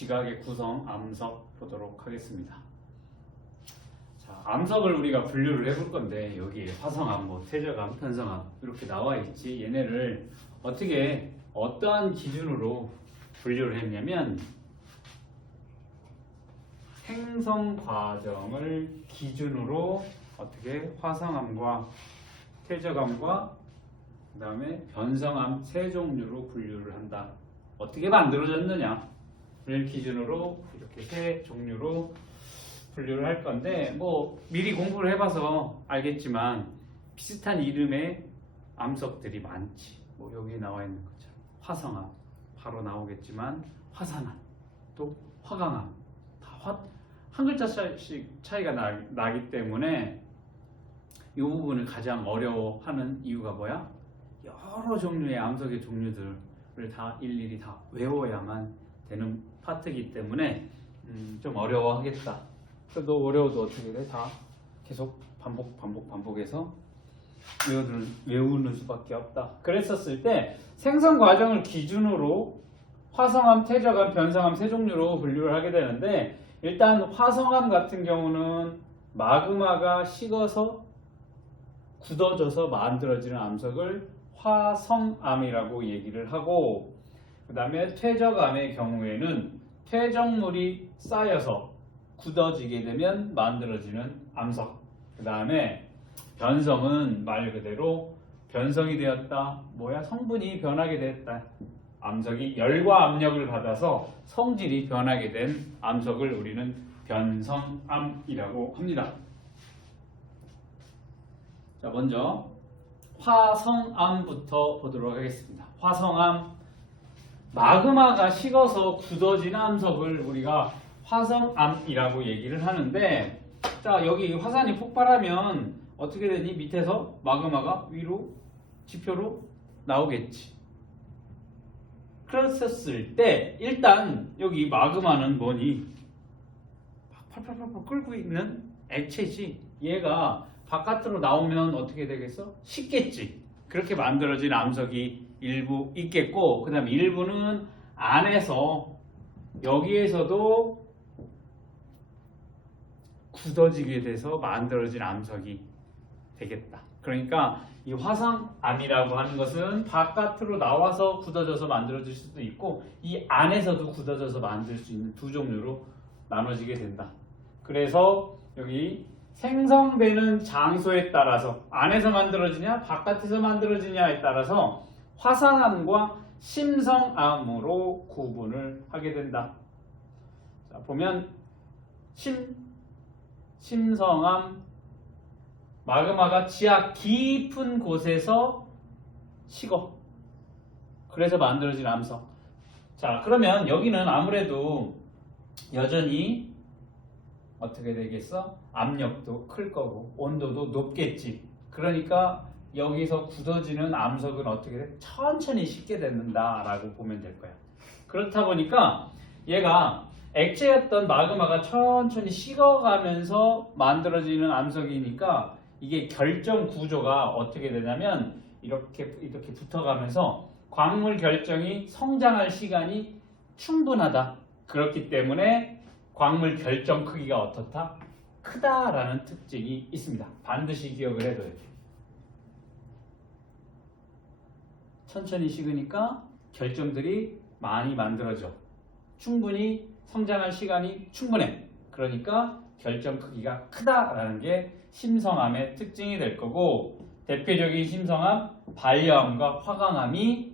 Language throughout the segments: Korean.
지각의 구성 암석 보도록 하겠습니다. 자, 암석을 우리가 분류를 해볼 건데 여기 화성암, 퇴적암, 편성암 이렇게 나와 있지. 얘네를 어떻게 어떠한 기준으로 분류를 했냐면 생성 과정을 기준으로 어떻게 화성암과 퇴적암과 그 다음에 변성암 세 종류로 분류를 한다. 어떻게 만들어졌느냐를 기준으로 이렇게 세 종류로 분류를 할 건데 미리 공부를 해봐서 알겠지만 비슷한 이름의 암석들이 많지. 여기 나와 있는 것처럼 화성암 바로 나오겠지만 화산암 또 화강암 다 한 글자씩 차이가 나기 때문에 이 부분을 가장 어려워하는 이유가 뭐야? 여러 종류의 암석의 종류들을 다 일일이 다 외워야만 되는 파트이기 때문에 좀 어려워하겠다. 그래도 어려워도 어떻게 돼? 다 계속 반복해서 외우는 수밖에 없다. 그랬었을 때 생성 과정을 기준으로 화성암, 퇴적암, 변성암 세 종류로 분류를 하게 되는데 일단 화성암 같은 경우는 마그마가 식어서 굳어져서 만들어지는 암석을 화성암이라고 얘기를 하고, 그 다음에 퇴적암의 경우에는 퇴적물이 쌓여서 굳어지게 되면 만들어지는 암석. 그 다음에 변성은 말 그대로 변성이 되었다. 성분이 변하게 됐다. 암석이 열과 압력을 받아서 성질이 변하게 된 암석을 우리는 변성암이라고 합니다. 자, 먼저 화성암부터 보도록 하겠습니다. 화성암, 마그마가 식어서 굳어진 암석을 우리가 화성암이라고 얘기를 하는데, 자, 여기 화산이 폭발하면 어떻게 되니? 밑에서 마그마가 위로 지표로 나오겠지. 그랬었을 때 일단 여기 마그마는 뭐니? 팔팔팔팔 끓고 있는 액체지. 얘가 바깥으로 나오면 어떻게 되겠어? 식겠지. 그렇게 만들어진 암석이 일부 있겠고, 그 다음에 일부는 안에서 여기에서도 굳어지게 돼서 만들어진 암석이 되겠다. 그러니까 이 화성암이라고 하는 것은 바깥으로 나와서 굳어져서 만들어질 수도 있고 이 안에서도 굳어져서 만들 수 있는 두 종류로 나눠지게 된다. 그래서 여기 생성되는 장소에 따라서 안에서 만들어지냐 바깥에서 만들어지냐에 따라서 화산암과 심성암으로 구분을 하게 된다. 자, 보면 심성암, 마그마가 지하 깊은 곳에서 식어. 그래서 만들어진 암석. 자, 그러면 여기는 아무래도 여전히 어떻게 되겠어? 압력도 클 거고 온도도 높겠지. 그러니까 여기서 굳어지는 암석은 어떻게 돼? 천천히 식게 된다라고 보면 될 거야. 그렇다 보니까 얘가 액체였던 마그마가 천천히 식어가면서 만들어지는 암석이니까 이게 결정 구조가 어떻게 되냐면 이렇게 붙어가면서 광물 결정이 성장할 시간이 충분하다. 그렇기 때문에 광물 결정 크기가 어떻다? 크다라는 특징이 있습니다. 반드시 기억을 해둬야 돼. 천천히 식으니까 결정들이 많이 만들어져. 충분히 성장할 시간이 충분해. 그러니까 결정 크기가 크다라는 게 심성암의 특징이 될 거고, 대표적인 심성암, 반려암과 화강암이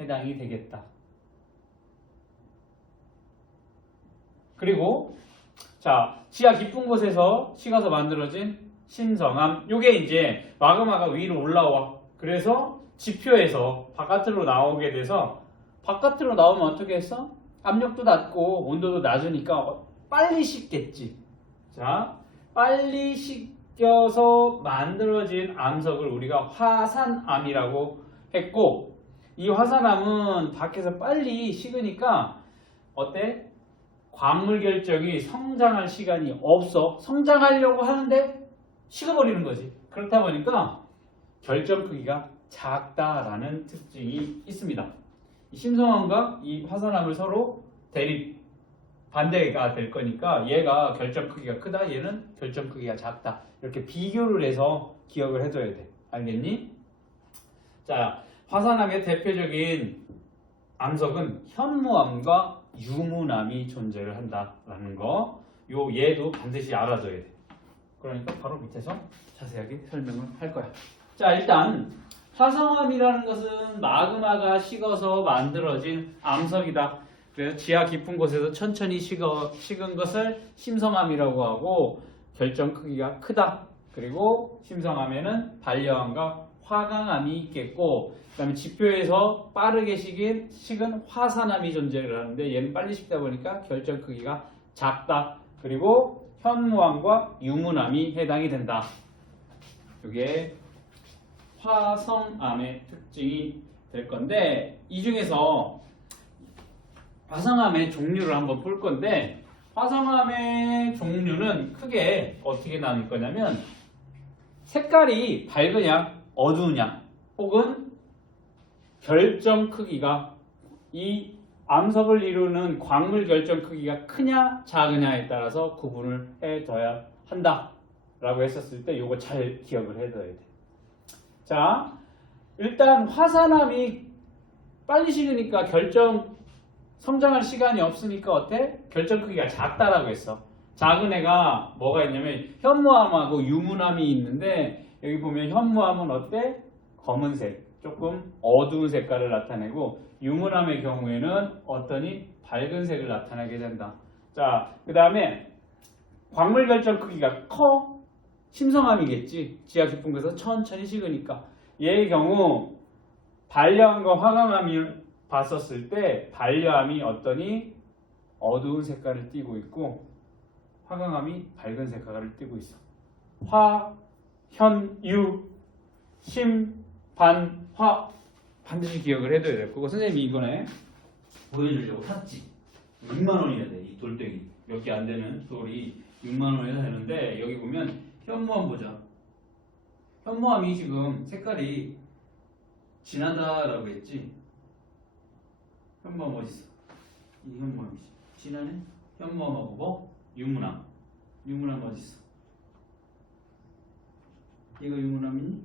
해당이 되겠다. 그리고 자, 지하 깊은 곳에서 식어서 만들어진 심성암, 요게 이제 마그마가 위로 올라와. 그래서 지표에서 바깥으로 나오게 돼서 바깥으로 나오면 어떻게 했어? 압력도 낮고 온도도 낮으니까 빨리 식겠지. 자, 빨리 식혀서 만들어진 암석을 우리가 화산암이라고 했고, 이 화산암은 밖에서 빨리 식으니까 어때? 광물 결정이 성장할 시간이 없어. 성장하려고 하는데 식어버리는 거지. 그렇다 보니까 결정 크기가 작다라는 특징이 있습니다. 이 심성암과 이 화산암을 서로 대립 반대가 될 거니까 얘가 결점 크기가 크다, 얘는 결점 크기가 작다. 이렇게 비교를 해서 기억을 해둬야 돼. 알겠니? 자, 화산암의 대표적인 암석은 현무암과 유무암이 존재를 한다라는 거. 얘도 반드시 알아둬야 돼. 그러니까 바로 밑에서 자세하게 설명을 할 거야. 자, 일단 화성암이라는 것은 마그마가 식어서 만들어진 암석이다. 그래서 지하 깊은 곳에서 천천히 식은 것을 심성암이라고 하고 결정 크기가 크다. 그리고 심성암에는 반려암과 화강암이 있겠고, 그 다음에 지표에서 빠르게 식은 화산암이 존재를 하는데 얘는 빨리 식다 보니까 결정 크기가 작다. 그리고 현무암과 유무암이 해당이 된다. 이게 화성암의 특징이 될 건데, 이 중에서 화성암의 종류를 한번 볼 건데, 화성암의 종류는 크게 어떻게 나눌 거냐면 색깔이 밝으냐 어두우냐, 혹은 결정 크기가 이 암석을 이루는 광물 결정 크기가 크냐 작으냐에 따라서 구분을 해둬야 한다 라고 했었을 때 요거 잘 기억을 해둬야 돼. 자, 일단 화산암이 빨리 식으니까 성장할 시간이 없으니까 어때? 결정 크기가 작다라고 했어. 작은 애가 뭐가 있냐면 현무암하고 유무암이 있는데, 여기 보면 현무암은 어때? 검은색, 조금 어두운 색깔을 나타내고, 유무암의 경우에는 어떠니? 밝은 색을 나타내게 된다. 자, 그 다음에 광물 결정 크기가 커? 심성암이겠지. 지하 깊은 곳에서 천천히 식으니까. 얘의 경우 반려암과 화강암을 봤었을 때 반려암이 어떠니? 어두운 색깔을 띠고 있고 화강암이 밝은 색깔을 띠고 있어. 화, 현, 유, 심, 반, 화 반드시 기억을 해둬야 될 거고, 선생님이 이번에 보여주려고 샀지. 6만 원이나 돼. 이 돌덩이 몇 개 안 되는 돌이 6만 원이나 되는데, 여기 보면 현무암 보자. 현무암이 지금 색깔이 진하다라고 했지. 현무암 어디 있어? 이 현무암이지. 진하네. 현무암하고 뭐? 유무암. 유무암 어디 있어? 이거 유무암이니?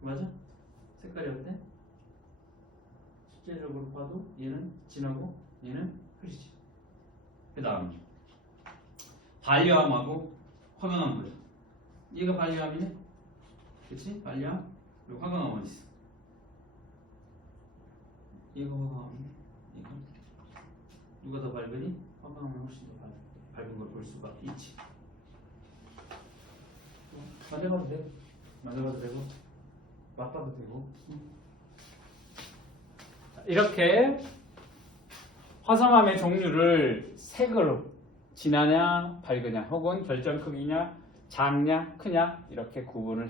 맞아? 색깔이 어때? 실제적으로 봐도 얘는 진하고 얘는 흐리지. 그 다음 반려암하고 화강암 보자. 얘가 반려암이네? 그치? 반려암. 그리고 화강암 어디 있어? 얘가 화강암이네. 얘가 누가 더 밝으니? 화강암은 훨씬 더 밝은 걸 볼 수가 있지. 만져봐도 돼. 만져봐도 되고 맛봐도 되고. 이렇게 화성암의 종류를 색으로 진하냐 밝으냐 혹은 결정 크기냐 작냐 크냐 이렇게 구분을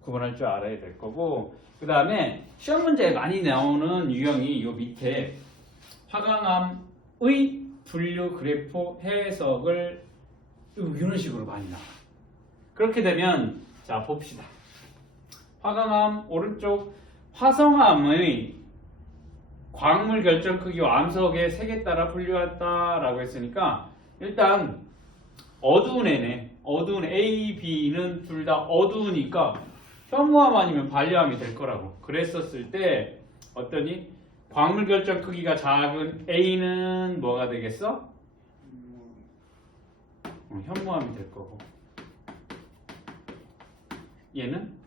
구분할 줄 알아야 될 거고, 그 다음에 시험 문제에 많이 나오는 유형이 요 밑에 화강암의 분류 그래프 해석을 이런 식으로 많이 나와. 그렇게 되면 자 봅시다. 화강암 오른쪽 화성암의 광물 결정 크기와 암석의 색에 따라 분류했다라고 했으니까, 일단 어두운 애네. 어두운 A, B는 둘 다 어두우니까 현무암 아니면 반려암이 될 거라고 그랬었을 때, 어떠니? 광물 결정 크기가 작은 A는 뭐가 되겠어? 현무암이 될 거고, 얘는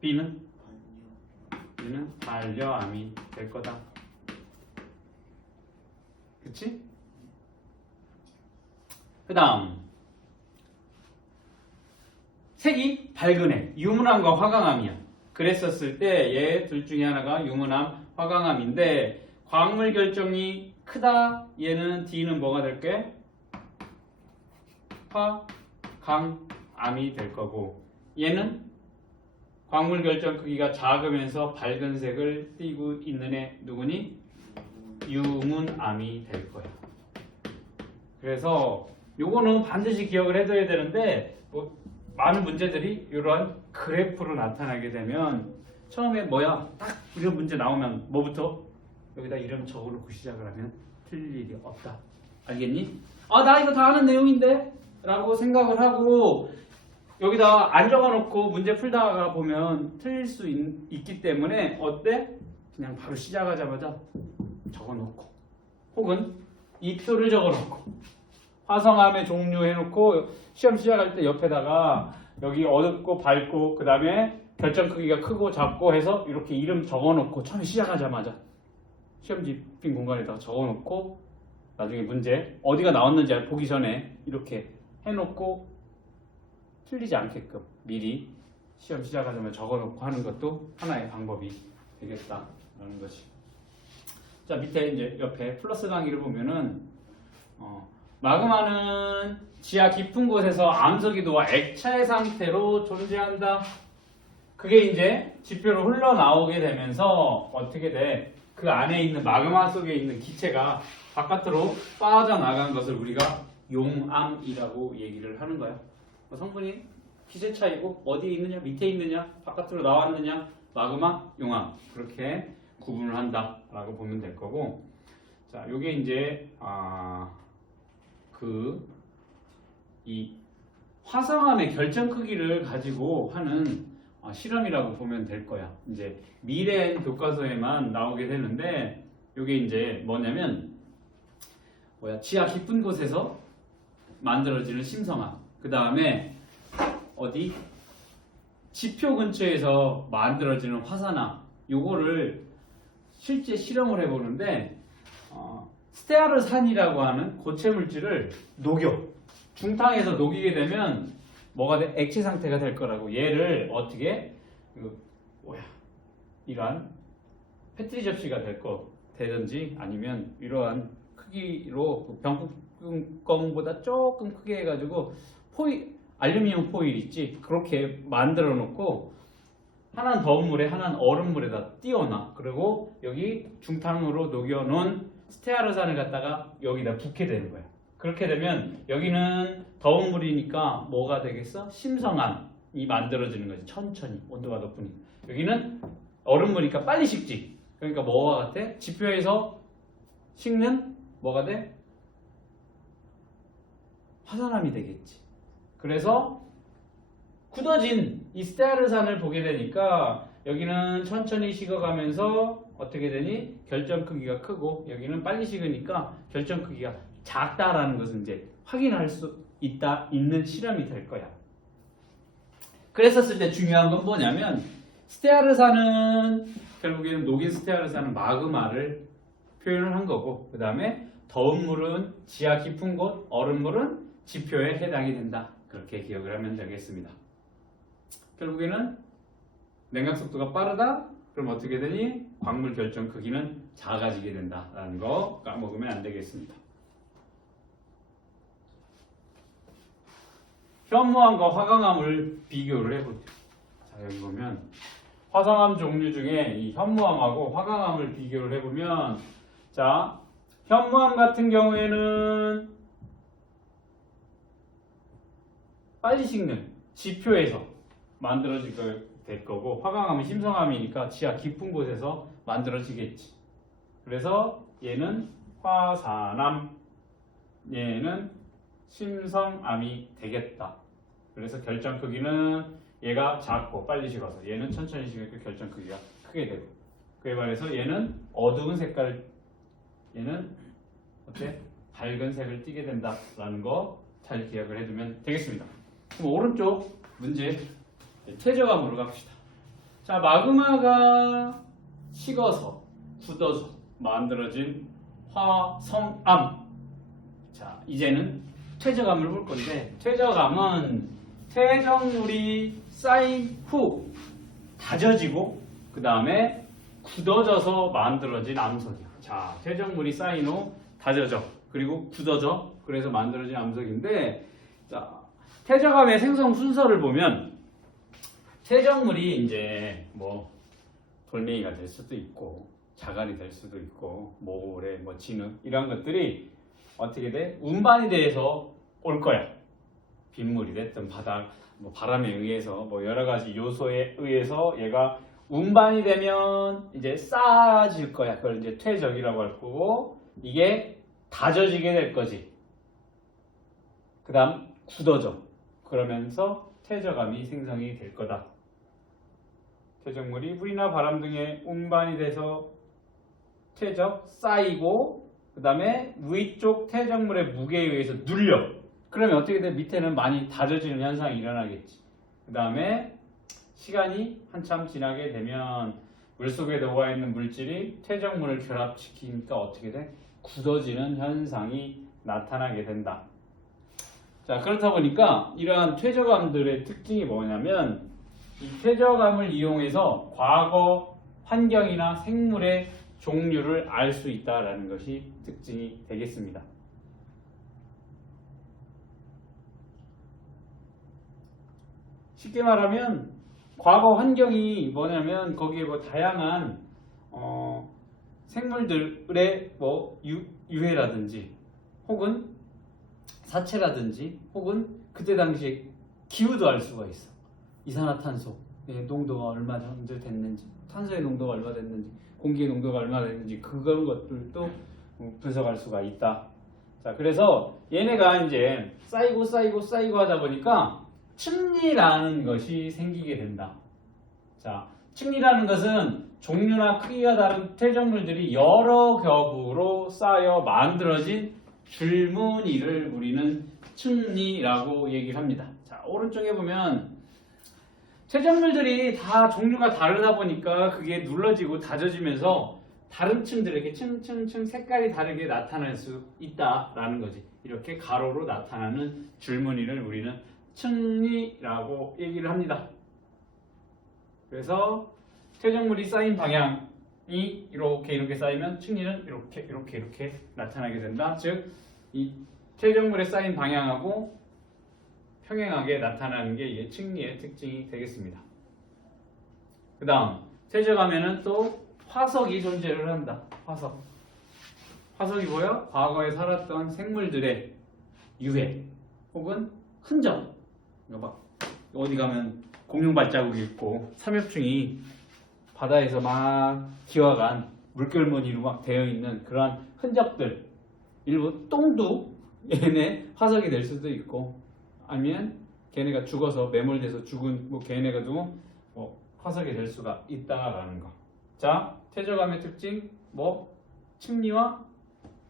B는 얘는 반려암이 될 거다. 그치? 그 다음 색이 밝은 애 유문암과 화강암이야. 그랬었을 때 얘 둘 중에 하나가 유문암, 화강암인데 광물 결정이 크다. 얘는 D는 뭐가 될게? 화강암이 될 거고, 얘는 광물 결정 크기가 작으면서 밝은 색을 띠고 있는 애 누구니? 유문암이 될 거야. 그래서 요거는 반드시 기억을 해둬야 되는데, 많은 문제들이 이러한 그래프로 나타나게 되면 처음에 뭐야? 딱 이런 문제 나오면 뭐부터? 여기다 이름 적어놓고 시작을 하면 틀릴 일이 없다. 알겠니? 아, 나 이거 다 아는 내용인데? 라고 생각을 하고 여기다 안 적어놓고 문제 풀다가 보면 틀릴 수 있기 때문에 어때? 그냥 바로 시작하자마자 적어놓고 혹은 이표를 적어놓고 화성암의 종류 해놓고 시험 시작할 때 옆에다가 여기 어둡고 밝고 그 다음에 결정 크기가 크고 작고 해서 이렇게 이름 적어놓고 처음에 시작하자마자 시험지 빈 공간에다가 적어놓고 나중에 문제 어디가 나왔는지 보기 전에 이렇게 해놓고 틀리지 않게끔 미리 시험 시작하자마자 적어놓고 하는 것도 하나의 방법이 되겠다라는 것이. 자, 밑에 이제 옆에 플러스 강의를 보면은 마그마는 지하 깊은 곳에서 암석이도와 액체 상태로 존재한다. 그게 이제 지표로 흘러나오게 되면서 어떻게 돼? 그 안에 있는 마그마 속에 있는 기체가 바깥으로 빠져나간 것을 우리가 용암이라고 얘기를 하는 거야. 성분이 기체 차이고 어디에 있느냐, 밑에 있느냐, 바깥으로 나왔느냐, 마그마, 용암 그렇게 구분을 한다라고 보면 될 거고. 자, 요게 이제 이 화성암의 결정 크기를 가지고 하는 실험이라고 보면 될 거야. 이제 미래엔 교과서에만 나오게 되는데 요게 이제 뭐냐면 지하 깊은 곳에서 만들어지는 심성암. 그 다음에 어디 지표 근처에서 만들어지는 화산암. 요거를 실제 실험을 해보는데 스테아르산이라고 하는 고체 물질을 녹여 중탕에서 녹이게 되면 뭐가 돼? 액체 상태가 될 거라고. 얘를 어떻게 이러한 패트리 접시가 되든지 아니면 이러한 크기로 병뚜껑보다 조금 크게 해가지고 알루미늄 포일 있지? 그렇게 만들어 놓고 하나는 더운 물에 하나는 얼음 물에다 띄워놔. 그리고 여기 중탕으로 녹여 놓은 스테아르산을 갖다가 여기다 붓게 되는 거야. 그렇게 되면 여기는 더운 물이니까 뭐가 되겠어? 심성암이 만들어지는 거지. 천천히 온도가 높으니까. 여기는 얼음물이니까 빨리 식지. 그러니까 뭐와 같아? 지표에서 식는 뭐가 돼? 화산암이 되겠지. 그래서 굳어진 이 스테아르산을 보게 되니까 여기는 천천히 식어가면서 어떻게 되니? 결정 크기가 크고 여기는 빨리 식으니까 결정 크기가 작다라는 것을 이제 확인할 수 있는 실험이 될 거야. 그랬었을 때 중요한 건 뭐냐면 스테아르산은 결국에는 녹인 스테아르산은 마그마를 표현을 한 거고 그 다음에 더운 물은 지하 깊은 곳, 얼음물은 지표에 해당이 된다. 그렇게 기억을 하면 되겠습니다. 결국에는 냉각 속도가 빠르다? 그럼 어떻게 되니? 광물 결정 크기는 작아지게 된다라는 거 까먹으면 안 되겠습니다. 현무암과 화강암을 비교를 해보죠. 자, 여기 보면 화성암 종류 중에 이 현무암하고 화강암을 비교를 해보면 자, 현무암 같은 경우에는 빨리 식는 지표에서 만들어질 될 거고 화강암은 심성암이니까 지하 깊은 곳에서 만들어지겠지. 그래서 얘는 화산암, 얘는 심성암이 되겠다. 그래서 결정 크기는 얘가 작고 빨리 식어서 얘는 천천히 식으니까 결정 크기가 크게 되고 그에 반해서 얘는 어두운 색깔, 얘는 어때? 밝은 색을 띠게 된다라는 거 잘 기억을 해두면 되겠습니다. 그럼 오른쪽 문제 최저감으로 갑시다. 자, 마그마가 식어서 굳어서 만들어진 화성암. 자, 이제는 퇴적암을 볼 건데 퇴적암은 퇴적물이 쌓인 후 다져지고 그 다음에 굳어져서 만들어진 암석이야. 자, 퇴적물이 쌓인 후 다져져 그리고 굳어져 그래서 만들어진 암석인데 자, 퇴적암의 생성 순서를 보면 퇴적물이 이제 뭐 돌멩이가 될 수도 있고 자갈이 될 수도 있고 모래, 진흙 이런 것들이 어떻게 돼? 운반이 돼서 올 거야. 빗물이 됐든 바람에 의해서 여러 가지 요소에 의해서 얘가 운반이 되면 이제 쌓아질 거야. 그걸 이제 퇴적이라고 할 거고 이게 다져지게 될 거지. 그 다음 굳어져. 그러면서 퇴적암이 생성이 될 거다. 퇴적물이 물이나 바람 등에 운반이 돼서 퇴적 쌓이고 그 다음에 위쪽 퇴적물의 무게에 의해서 눌려. 그러면 어떻게 돼? 밑에는 많이 다져지는 현상이 일어나겠지. 그 다음에 시간이 한참 지나게 되면 물속에 녹아있는 물질이 퇴적물을 결합시키니까 어떻게 돼? 굳어지는 현상이 나타나게 된다. 자, 그렇다 보니까 이러한 퇴적암들의 특징이 뭐냐면 이 퇴적암을 이용해서 과거 환경이나 생물의 종류를 알 수 있다라는 것이 특징이 되겠습니다. 쉽게 말하면 과거 환경이 뭐냐면 거기에 뭐 다양한 생물들의 뭐 유해라든지 혹은 사체라든지 혹은 그때 당시에 기후도 알 수가 있어. 이산화탄소의 농도가 얼마 정도 됐는지, 탄소의 농도가 얼마 됐는지, 공기의 농도가 얼마 됐는지 그런 것들도 분석할 수가 있다. 자, 그래서 얘네가 이제 쌓이고 하다 보니까 층리라는 것이 생기게 된다. 자, 층리라는 것은 종류나 크기가 다른 퇴적물들이 여러 겹으로 쌓여 만들어진 줄무늬를 우리는 층리라고 얘기를 합니다. 자, 오른쪽에 보면 퇴적물들이 다 종류가 다르다 보니까 그게 눌러지고 다져지면서 다른 층들에게 층층층 색깔이 다르게 나타날 수 있다라는 거지. 이렇게 가로로 나타나는 줄무늬를 우리는 층리라고 얘기를 합니다. 그래서 퇴적물이 쌓인 방향이 이렇게 쌓이면 층리는 이렇게 나타나게 된다. 즉, 이 퇴적물에 쌓인 방향하고 평행하게 나타나는 게 이게 층리의 특징이 되겠습니다. 그 다음, 퇴적암에는 또 화석이 존재를 한다. 화석이 뭐야? 과거에 살았던 생물들의 유해 혹은 흔적. 막 어디 가면 공룡 발자국이 있고 삼엽충이 바다에서 막 기어간 물결무늬로 막 되어 있는 그러한 흔적들, 일부 똥도 얘네 화석이 될 수도 있고, 아니면 걔네가 죽어서 매몰돼서 죽은 뭐 걔네가도 뭐 화석이 될 수가 있다라는 거. 자, 퇴적암의 특징 뭐 층리와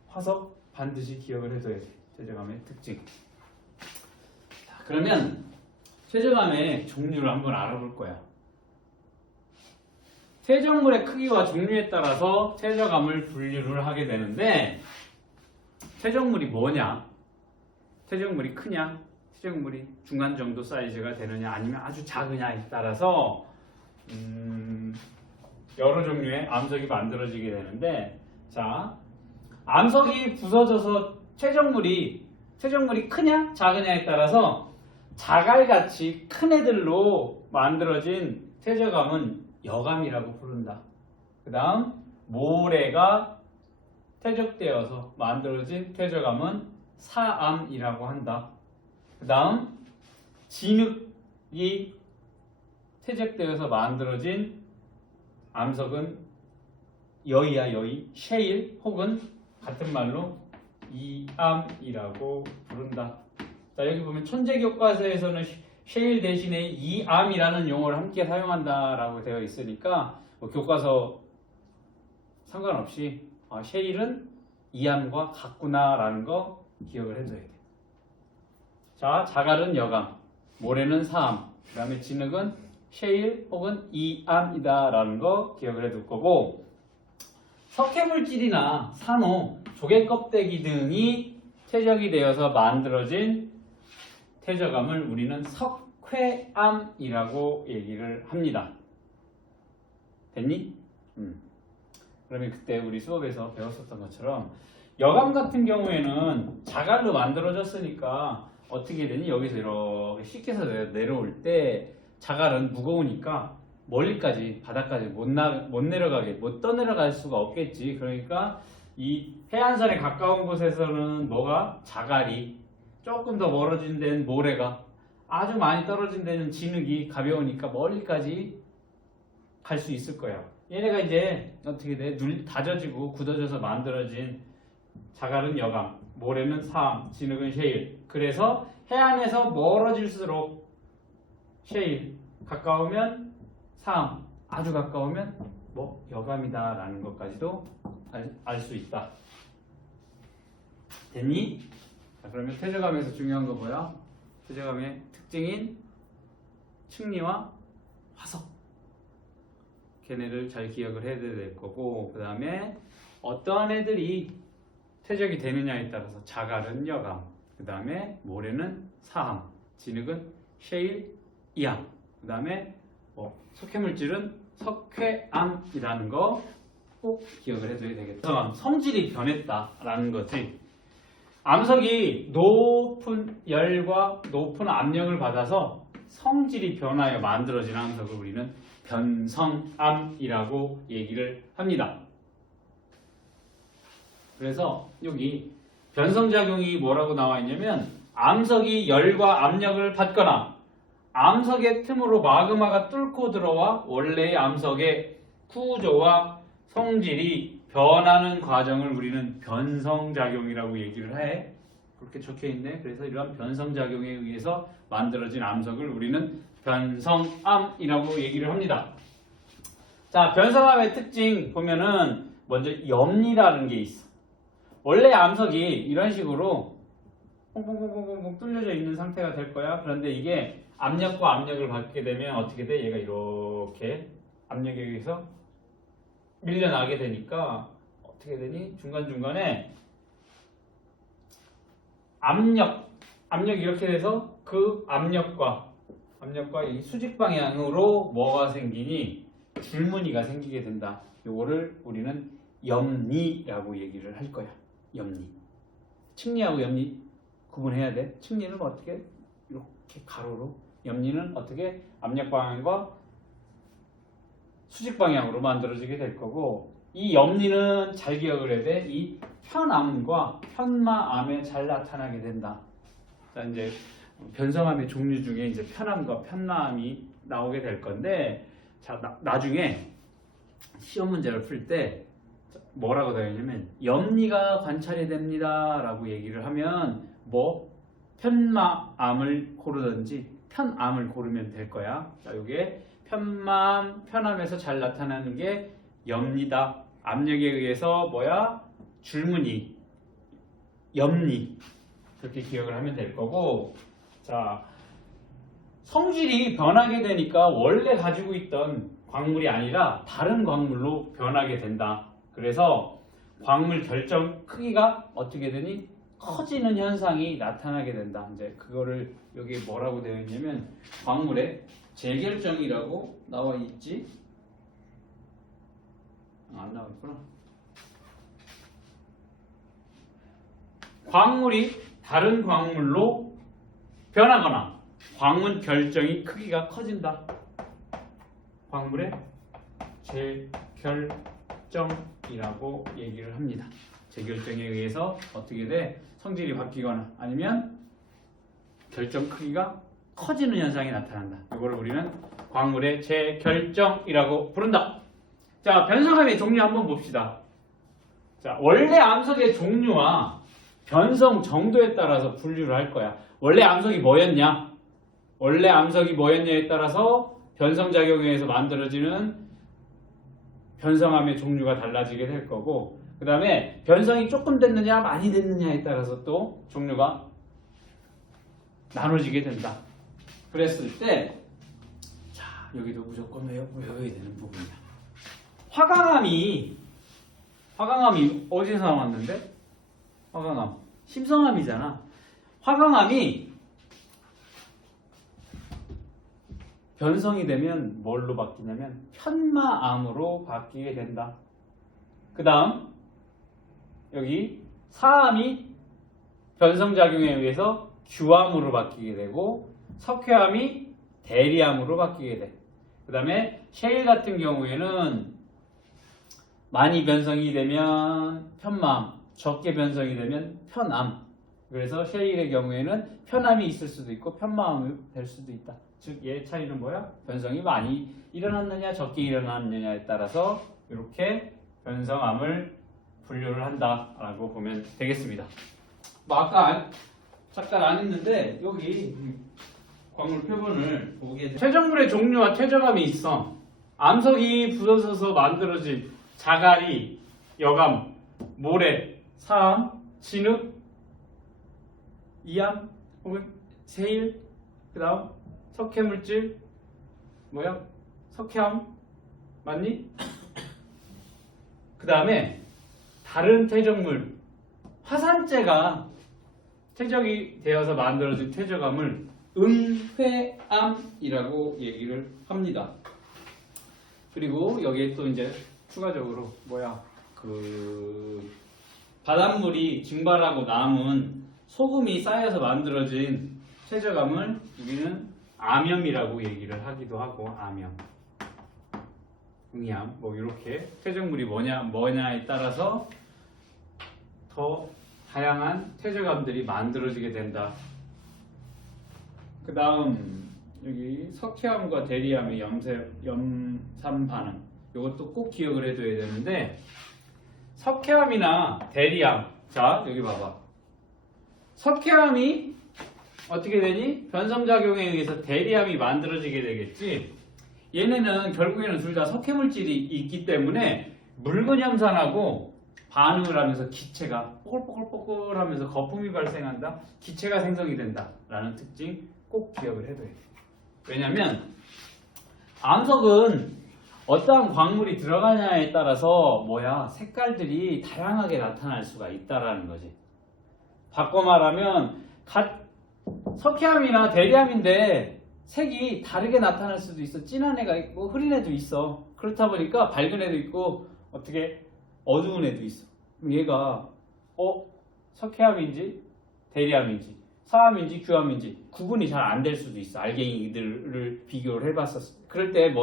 화석 반드시 기억을 해둬야 돼. 퇴적암의 특징. 자, 그러면 퇴적암의 종류를 한번 알아볼 거야. 퇴적물의 크기와 종류에 따라서 퇴적암을 분류를 하게 되는데, 퇴적물이 뭐냐? 퇴적물이 크냐? 퇴적물이 중간 정도 사이즈가 되느냐? 아니면 아주 작으냐에 따라서 여러 종류의 암석이 만들어지게 되는데, 자, 암석이 부서져서 퇴적물이 크냐? 작으냐에 따라서 자갈같이 큰 애들로 만들어진 퇴적암은 여감이라고 부른다. 그 다음 모래가 퇴적되어서 만들어진 퇴적암은 사암이라고 한다. 그 다음 진흙이 퇴적되어서 만들어진 암석은 여의야 여의, 셰일 혹은 같은 말로 이암이라고 부른다. 자, 여기 보면 천재교과서에서는 셰일 대신에 이암이라는 용어를 함께 사용한다라고 되어 있으니까 뭐 교과서 상관없이 셰일은 이암과 같구나라는 거 기억을 해둬야 돼. 자, 자갈은 여감, 모래는 사암, 그 다음에 진흙은 셰일 혹은 이암이다라는 거 기억을 해둘 거고, 석회물질이나 산호, 조개 껍데기 등이 퇴적이 되어서 만들어진 퇴적암을 우리는 석회암이라고 얘기를 합니다. 됐니? 그러면 그때 우리 수업에서 배웠었던 것처럼 여감 같은 경우에는 자갈로 만들어졌으니까 어떻게 되니? 여기서 이렇게 씻겨서 내려올 때 자갈은 무거우니까 멀리까지 바닥까지 못 떠내려갈 수가 없겠지. 그러니까 이 해안선에 가까운 곳에서는 뭐가? 자갈이, 조금 더 멀어진 데는 모래가, 아주 많이 떨어진 데는 진흙이 가벼우니까 멀리까지 갈 수 있을 거야. 얘네가 이제 어떻게 돼? 다져지고 굳어져서 만들어진 자갈은 여감, 모래는 사암, 진흙은 셰일. 그래서 해안에서 멀어질수록 셰일, 가까우면 사암, 아주 가까우면 뭐 여감이다라는 것까지도 알 수 있다. 됐니? 자, 그러면 퇴적암에서 중요한 거 뭐야? 퇴적암의 특징인 층리와 화석. 걔네를 잘 기억을 해야 될 거고, 그 다음에 어떠한 애들이 퇴적이 되느냐에 따라서 자갈은 여감, 그 다음에 모래는 사암, 진흙은 셰일, 이암, 그 다음에 석회물질은 석회암이라는 거 꼭 기억을 해둬야 되겠다. 성질이 변했다라는 거지. 암석이 높은 열과 높은 압력을 받아서 성질이 변하여 만들어진 암석을 우리는 변성암이라고 얘기를 합니다. 그래서 여기 변성작용이 뭐라고 나와 있냐면 암석이 열과 압력을 받거나 암석의 틈으로 마그마가 뚫고 들어와 원래의 암석의 구조와 성질이 변하는 과정을 우리는 변성작용이라고 얘기를 해. 그렇게 적혀있네. 그래서 이러한 변성작용에 의해서 만들어진 암석을 우리는 변성암이라고 얘기를 합니다. 자, 변성암의 특징 보면은 먼저 염리라는 게 있어. 원래 암석이 이런 식으로 뽕뽕뽕뽕뽕 뚫려져 있는 상태가 될 거야. 그런데 이게 압력과 압력을 받게 되면 어떻게 돼? 얘가 이렇게 압력에 의해서 밀려나게 되니까 어떻게 되니? 중간중간에 압력이 이렇게 돼서 그 압력과 이 수직 방향으로 뭐가 생기니? 줄무늬가 생기게 된다. 요거를 우리는 염리라고 얘기를 할 거야. 염리. 층리하고 염리 구분해야 돼. 층리는 어떻게? 이렇게 가로로. 염리는 어떻게? 압력 방향과 수직 방향으로 만들어지게 될 거고, 이 염리는 잘 기억을 해야 돼. 이 편암과 편마암에 잘 나타나게 된다. 자, 이제 변성암의 종류 중에 이제 편암과 편마암이 나오게 될 건데, 자, 나중에 시험 문제를 풀 때 뭐라고 되어 있냐면 염리가 관찰이 됩니다 라고 얘기를 하면 뭐 편마암을 고르든지 편암을 고르면 될 거야. 자, 요게 편마암, 편암에서 잘 나타나는 게 염리다. 압력에 의해서 뭐야? 줄무늬, 염리. 그렇게 기억을 하면 될 거고, 자, 성질이 변하게 되니까 원래 가지고 있던 광물이 아니라 다른 광물로 변하게 된다. 그래서 광물 결정 크기가 어떻게 되니? 커지는 현상이 나타나게 된다. 이제 그거를 여기 뭐라고 되어 있냐면 광물의 재결정이라고 나와 있지? 안 나와 있구나. 광물이 다른 광물로 변하거나 광문 결정이 크기가 커진다. 광물의 재결정이라고 얘기를 합니다. 재결정에 의해서 어떻게 돼? 성질이 바뀌거나 아니면 결정 크기가 커지는 현상이 나타난다. 이걸 우리는 광물의 재결정이라고 부른다. 자, 변성암의 종류 한번 봅시다. 자, 원래 암석의 종류와 변성 정도에 따라서 분류를 할 거야. 원래 암석이 뭐였냐? 원래 암석이 뭐였냐에 따라서 변성작용에 의해서 만들어지는 변성암의 종류가 달라지게 될 거고, 그 다음에 변성이 조금 됐느냐 많이 됐느냐에 따라서 또 종류가 나눠지게 된다. 그랬을 때, 자, 여기도 무조건 외워야 되는 부분이야. 화강암이 어디서 나왔는데? 화강암 심성암이잖아. 화강암이 변성이 되면 뭘로 바뀌냐면 편마암으로 바뀌게 된다. 그 다음 여기 사암이 변성작용에 의해서 규암으로 바뀌게 되고 석회암이 대리암으로 바뀌게 돼. 그 다음에 셰일 같은 경우에는 많이 변성이 되면 편마암, 적게 변성이 되면 편암. 그래서 셰일의 경우에는 편암이 있을 수도 있고 편마암이 될 수도 있다. 즉 얘의 차이는 뭐야? 변성이 많이 일어났느냐 적게 일어났느냐에 따라서 이렇게 변성암을 분류를 한다라고 보면 되겠습니다. 뭐 아까 잠깐 안 했는데 여기 광물 표본을 보게 되면 퇴적물의 종류와 퇴적암이 있어. 암석이 부서져서 만들어진 자갈이, 여감, 모래, 사암, 진흙, 이암 혹은 세일, 그 다음 석회물질, 뭐야? 석회암 맞니? 그 다음에 다른 퇴적물, 화산재가 퇴적이 되어서 만들어진 퇴적암을 은회암이라고 얘기를 합니다. 그리고 여기에 또 이제 추가적으로 그 바닷물이 증발하고 남은 소금이 쌓여서 만들어진 퇴적암을 우리는 암염이라고 얘기를 하기도 하고, 암염, 응이암, 뭐 이렇게 퇴적물이 뭐냐에 따라서 더 다양한 퇴적암들이 만들어지게 된다. 그 다음 여기 석회암과 대리암의 염산 반응, 이것도 꼭 기억을 해둬야 되는데, 석회암이나 대리암, 자 여기 봐봐, 석회암이 어떻게 되니? 변성작용에 의해서 대리암이 만들어지게 되겠지. 얘네는 결국에는 둘 다 석회물질이 있기 때문에 묽은 염산하고 반응을 하면서 기체가 뽀글뽀글뽀글 하면서 거품이 발생한다, 기체가 생성이 된다 라는 특징 꼭 기억을 해둬야 돼. 왜냐면 암석은 어떠한 광물이 들어가냐에 따라서 색깔들이 다양하게 나타날 수가 있다라는 거지. 바꿔 말하면 석회암이나 대리암인데 색이 다르게 나타날 수도 있어. 진한 애가 있고 흐린 애도 있어. 그렇다 보니까 밝은 애도 있고 어떻게 어두운 애도 있어. 그럼 얘가 석회암인지 대리암인지 사암인지 규암인지 구분이 잘 안 될 수도 있어. 알갱이들을 비교를 해봤었어. 그럴 때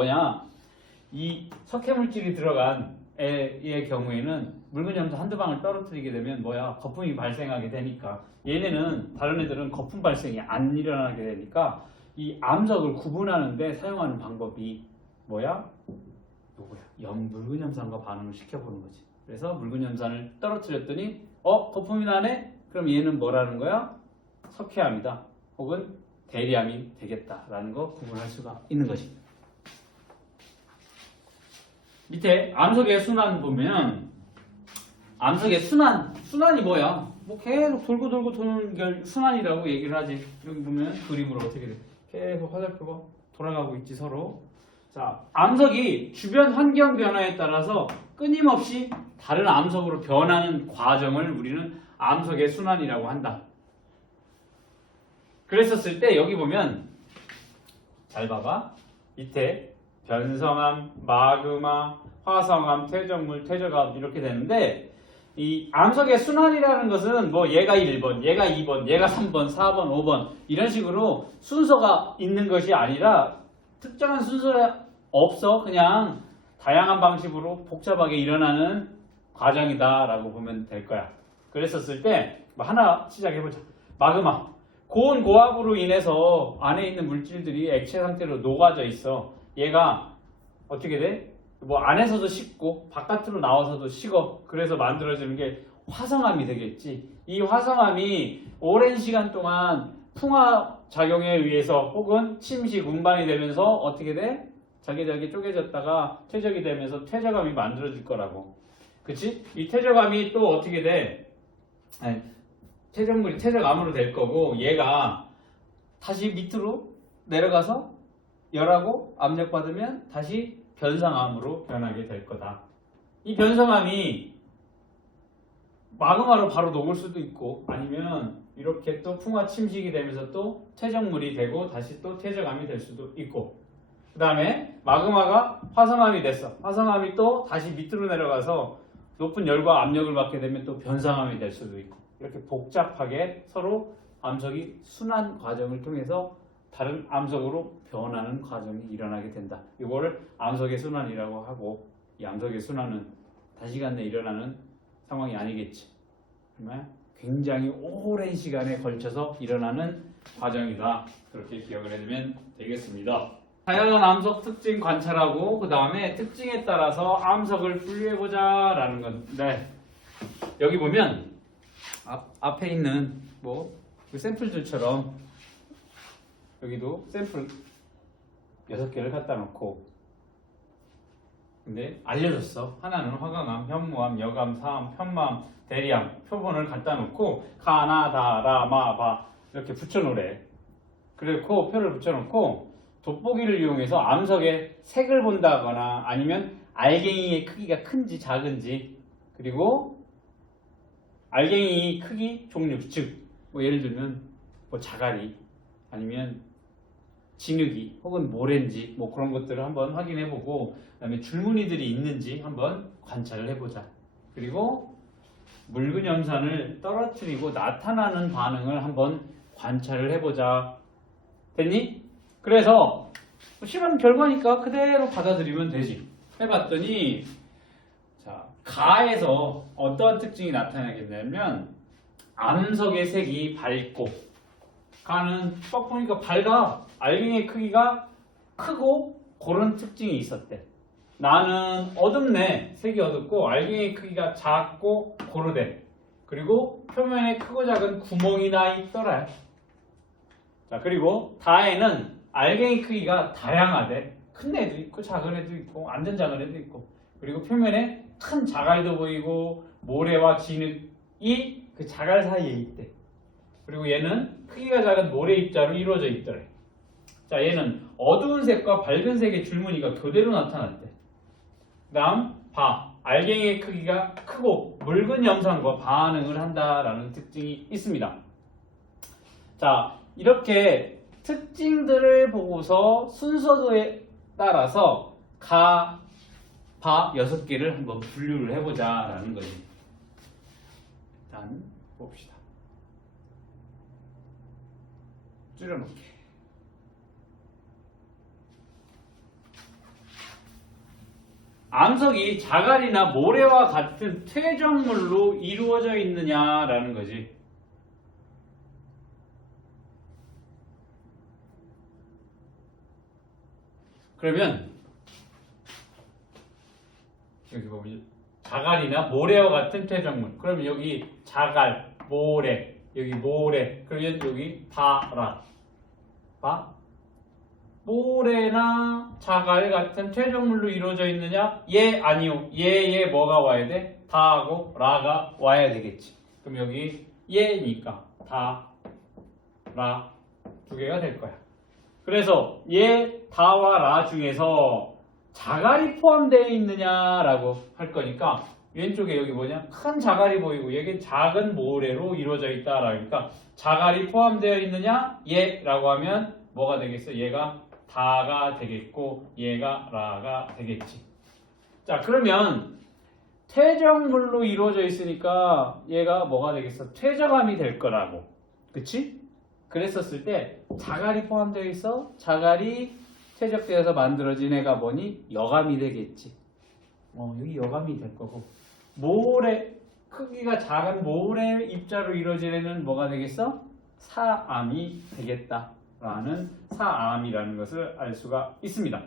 이 석회물질이 들어간 애의 경우에는 묽은 염산 한두 방울 떨어뜨리게 되면 거품이 발생하게 되니까, 얘네는 다른 애들은 거품 발생이 안 일어나게 되니까 이 암석을 구분하는데 사용하는 방법이 붉은 염산과 반응을 시켜보는 거지. 그래서 묽은 염산을 떨어뜨렸더니 거품이 나네? 그럼 얘는 뭐라는 거야? 석회암이다 혹은 대리암이 되겠다라는 거 구분할 수가 있는 거지. 밑에 암석의 순환 보면, 암석의 순환이 뭐야? 계속 돌고 도는 게 순환이라고 얘기를 하지. 여기 보면 그림으로 어떻게 돼? 계속 화살표가 돌아가고 있지 서로. 자, 암석이 주변 환경 변화에 따라서 끊임없이 다른 암석으로 변하는 과정을 우리는 암석의 순환이라고 한다. 그랬었을 때 여기 보면 잘 봐봐. 밑에 변성암, 마그마, 화성암, 퇴적물, 퇴적암 이렇게 되는데, 이 암석의 순환이라는 것은 얘가 1번, 얘가 2번, 얘가 3번, 4번, 5번 이런 식으로 순서가 있는 것이 아니라 특정한 순서가 없어. 그냥 다양한 방식으로 복잡하게 일어나는 과정이다라고 보면 될 거야. 그랬었을 때 하나 시작해보자. 마그마. 고온 고압으로 인해서 안에 있는 물질들이 액체 상태로 녹아져 있어. 얘가 어떻게 돼? 안에서도 식고 바깥으로 나와서도 식어. 그래서 만들어지는 게 화성암이 되겠지. 이 화성암이 오랜 시간 동안 풍화 작용에 의해서 혹은 침식, 운반이 되면서 어떻게 돼? 자기자기 쪼개졌다가 퇴적이 되면서 퇴적암이 만들어질 거라고. 그치? 이 퇴적암이 또 어떻게 돼? 퇴적물이 퇴적암으로 될 거고, 얘가 다시 밑으로 내려가서 열하고 압력받으면 다시 변성암으로 변하게 될 거다. 이 변성암이 마그마로 바로 녹을 수도 있고, 아니면 이렇게 또 풍화 침식이 되면서 또 퇴적물이 되고 다시 또 퇴적암이 될 수도 있고, 그 다음에 마그마가 화성암이 됐어. 화성암이 또 다시 밑으로 내려가서 높은 열과 압력을 받게 되면 또 변성암이 될 수도 있고, 이렇게 복잡하게 서로 암석이 순환 과정을 통해서 다른 암석으로 변하는 과정이 일어나게 된다. 이거를 암석의 순환이라고 하고, 이 암석의 순환은 단시간 내에 일어나는 상황이 아니겠지. 정말 굉장히 오랜 시간에 걸쳐서 일어나는 과정이다. 그렇게 기억을 해두면 되겠습니다. 다양한 암석 특징 관찰하고 그 다음에 특징에 따라서 암석을 분류해보자 라는 건데, 여기 보면 앞에 있는 그 샘플들처럼 여기도 샘플 6개를 갖다 놓고 근데 알려줬어. 하나는 화강암, 현무암, 여감, 사암, 편마암, 대리암 표본을 갖다 놓고 가나, 다, 라, 마, 바 이렇게 붙여놓으래. 그리고 표를 붙여놓고 돋보기를 이용해서 암석의 색을 본다거나 아니면 알갱이의 크기가 큰지 작은지 그리고 알갱이 크기 종류 즉 예를 들면 자갈이 아니면 진흙이 혹은 모래인지 그런 것들을 한번 확인해보고 그다음에 줄무늬들이 있는지 한번 관찰을 해보자. 그리고 묽은 염산을 떨어뜨리고 나타나는 반응을 한번 관찰을 해보자. 됐니? 그래서 실험 결과니까 그대로 받아들이면 되지. 해봤더니 자, 가에서 어떠한 특징이 나타나겠냐면 암석의 색이 밝고 가는 딱 보니까 밝아. 알갱이의 크기가 크고 그런 특징이 있었대. 나는 어둡네. 색이 어둡고 알갱이의 크기가 작고 고르대. 그리고 표면에 크고 작은 구멍이 나 있더라. 자, 그리고 다에는 알갱이 크기가 다양하대. 큰 애도 있고 작은 애도 있고 완전 작은 애도 있고 그리고 표면에 큰 자갈도 보이고 모래와 진흙이 그 자갈 사이에 있대. 그리고 얘는 크기가 작은 모래 입자로 이루어져 있더래. 자, 얘는 어두운 색과 밝은 색의 줄무늬가 교대로 나타났대. 그 다음 봐. 알갱이의 크기가 크고 묽은 염산과 반응을 한다라는 특징이 있습니다. 자, 이렇게 특징들을 보고서 순서도에 따라서 가, 바 6개를 한번 분류를 해보자라는 거지. 일단 봅시다. 줄여놓게. 암석이 자갈이나 모래와 같은 퇴적물로 이루어져 있느냐라는 거지. 그러면 여기 보면 자갈이나 모래와 같은 퇴적물. 그러면 여기 자갈, 모래, 여기 모래. 그러면 여기 바라. 바? 모래나 자갈 같은 퇴적물로 이루어져 있느냐? 예, 아니요. 예에 뭐가 와야 돼? 다하고 라가 와야 되겠지. 그럼 여기 예니까 다, 라 두 개가 될 거야. 그래서 예, 다와 라 중에서 자갈이 포함되어 있느냐라고 할 거니까 왼쪽에 여기 뭐냐? 큰 자갈이 보이고 여기 작은 모래로 이루어져 있다라니까 자갈이 포함되어 있느냐? 예 라고 하면 뭐가 되겠어? 얘가 다가 되겠고 얘가 라가 되겠지. 자, 그러면 퇴적물로 이루어져 있으니까 얘가 뭐가 되겠어? 퇴적암이 될 거라고. 그치? 그랬었을 때 자갈이 포함되어 있어. 자갈이 퇴적되어서 만들어진 애가 뭐니? 여감이 되겠지. 여기 여감이 될 거고 모래 크기가 작은 모래 입자로 이루어진 애는 뭐가 되겠어? 사암이 되겠다라는 사암이라는 것을 알 수가 있습니다.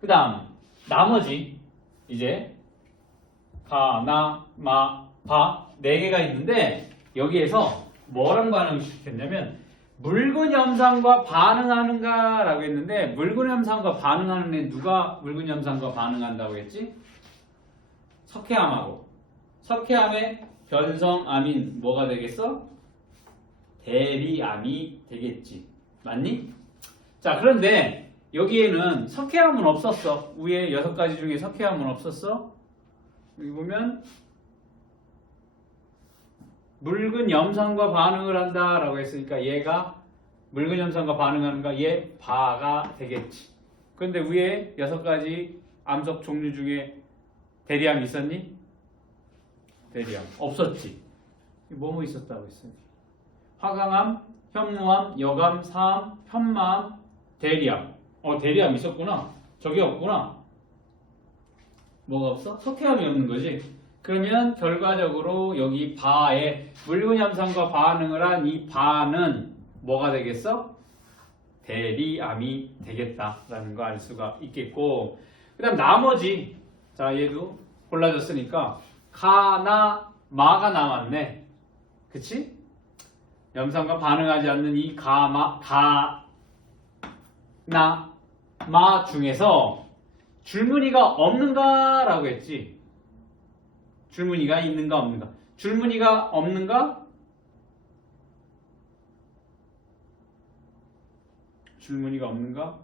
그 다음 나머지 이제 가, 나, 마, 바 4개가 있는데 여기에서 뭐랑 반응을 시켰냐면 묽은 염산과 반응하는가 라고 했는데 묽은 염산과 반응하는 애 누가 묽은 염산과 반응한다고 했지? 석회암하고 석회암의 변성암인 뭐가 되겠어? 대리암이 되겠지. 맞니? 자, 그런데 여기에는 석회암은 없었어. 위에 6가지 중에 석회암은 없었어. 여기 보면 묽은 염산과 반응을 한다라고 했으니까 얘가 묽은 염산과 반응하는가 얘 바가 되겠지. 그런데 위에 6가지 암석 종류 중에 대리암 있었니? 대리암 없었지. 뭐뭐 있었다고 했어요? 화강암, 현무암, 여감, 사암, 편마암, 대리암. 대리암 있었구나. 저기 없구나. 뭐가 없어? 석회암이 없는 거지. 그러면 결과적으로 여기 바에 묽은 염산과 반응을 한 이 바는 뭐가 되겠어? 대리암이 되겠다라는 거 알 수가 있겠고 그 다음 나머지 자 얘도 골라졌으니까 가나 마가 남았네. 그치? 염상과 반응하지 않는 이 가나 마 중에서 줄무늬가 없는가? 라고 했지. 줄무늬가 있는가 없는가? 줄무늬가 없는가? 줄무늬가 없는가?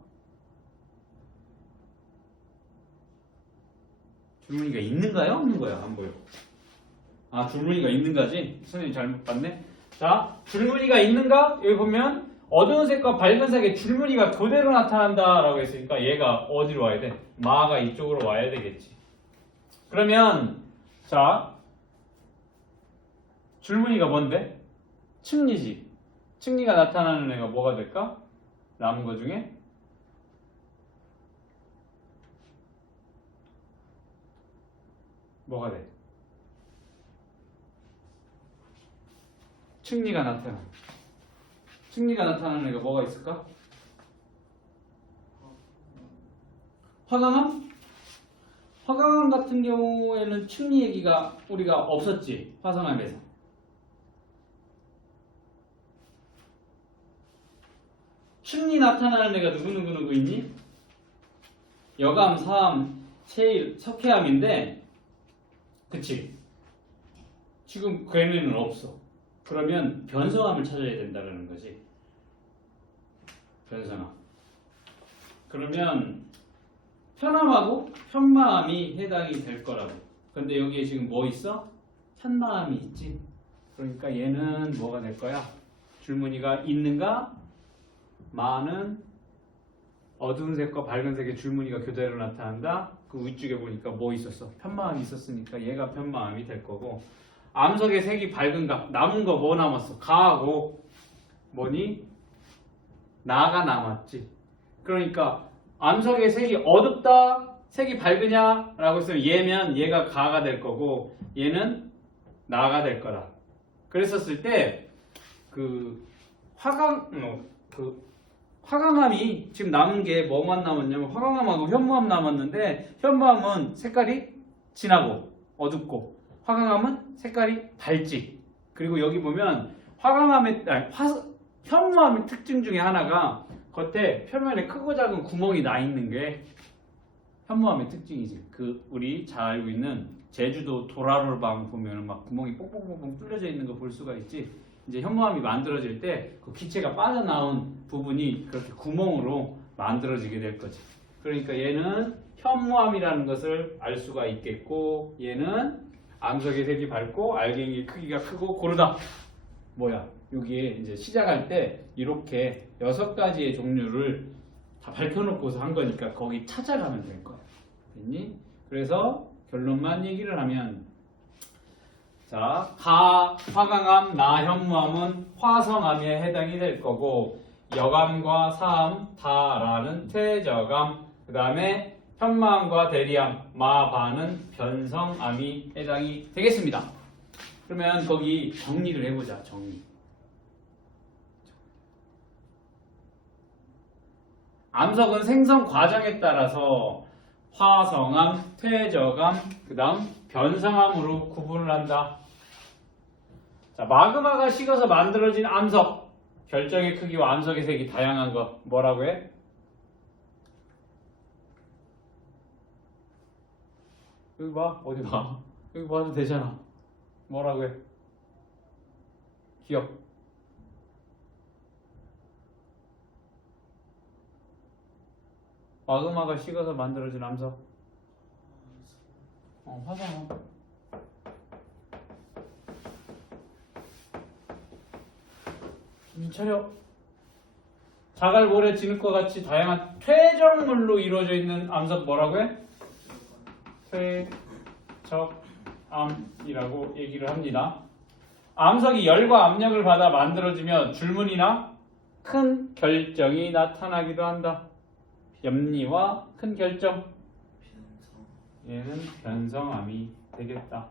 줄무늬가 있는가요? 없는 거야? 안 보여. 아, 줄무늬가 있는가지? 선생님 잘못 봤네. 자, 줄무늬가 있는가? 여기 보면 어두운 색과 밝은 색의 줄무늬가 그대로 나타난다 라고 했으니까 얘가 어디로 와야 돼? 마가 이쪽으로 와야 되겠지. 그러면 자, 줄무늬가 뭔데? 층리지. 층리가 나타나는 애가 뭐가 될까? 남은 거 중에 뭐가 돼? 층리가 나타나. 층리가 나타나는 애가 뭐가 있을까? 화강암? 화강암 같은 경우에는 층리 얘기가 우리가 없었지. 화성암에서. 층리 나타나는 애가 누구 있니? 여감, 사암, 체일, 석회암인데 그치? 지금 걔네는 없어. 그러면 변성암을 찾아야 된다는 거지. 변성암. 그러면 편암하고 편마암이 해당이 될 거라고. 근데 여기에 지금 뭐 있어? 편마암이 있지. 그러니까 얘는 뭐가 될 거야? 줄무늬가 있는가? 마는 어두운 색과 밝은 색의 줄무늬가 그대로 나타난다. 그 위쪽에 보니까 뭐 있었어? 편마암이 있었으니까 얘가 편마암이 될 거고. 암석의 색이 밝은가? 남은 거 뭐 남았어? 가하고 뭐니? 나가 남았지. 그러니까 암석의 색이 어둡다, 색이 밝으냐? 라고 했으면 얘면 얘가 가가 될 거고 얘는 나가 될 거다. 그랬었을 때 그 화강암이 지금 남은 게 뭐만 남았냐면 화강암하고 현무암 남았는데 현무암은 색깔이 진하고 어둡고 화강암은 색깔이 밝지. 그리고 여기 보면 현무암의 특징 중에 하나가 겉에 표면에 크고 작은 구멍이 나 있는 게 현무암의 특징이지. 그 우리 잘 알고 있는 제주도 도라롤방 보면 막 구멍이 뽕뽕뽕뽕 뚫려져 있는 거 볼 수가 있지. 이제 현무암이 만들어질 때 그 기체가 빠져나온 부분이 그렇게 구멍으로 만들어지게 될 거지. 그러니까 얘는 현무암이라는 것을 알 수가 있겠고 얘는 암석의 색이 밝고 알갱이의 크기가 크고 고르다. 뭐야? 여기에 이제 시작할 때 이렇게 6가지의 종류를 다 밝혀놓고서 한 거니까 거기 찾아가면 될 거야. 됐니? 그래서 결론만 얘기를 하면 자, 화강암, 현무암은 화성암에 해당이 될 거고 여감과 사암, 다라는 퇴적암, 그 다음에 현마암과 대리암, 마바는 변성암이 해당이 되겠습니다. 그러면 거기 정리를 해보자. 정리. 암석은 생성 과정에 따라서 화성암, 퇴적암, 그 다음 변성암으로 구분을 한다. 자, 마그마가 식어서 만들어진 암석, 결정의 크기와 암석의 색이 다양한 거 뭐라고 해? 여기 봐. 어디 봐. 여기 봐도 되잖아. 뭐라고 해? 기억. 마그마가 식어서 만들어진 암석. 화성암. 차려. 자갈, 모래, 진흙과 같이 다양한 퇴적물로 이루어져 있는 암석 뭐라고 해? 퇴적암이라고 얘기를 합니다. 암석이 열과 압력을 받아 만들어지며 줄무늬나 큰 결정이 나타나기도 한다. 염리와 큰 결정. 얘는 변성암이 되겠다.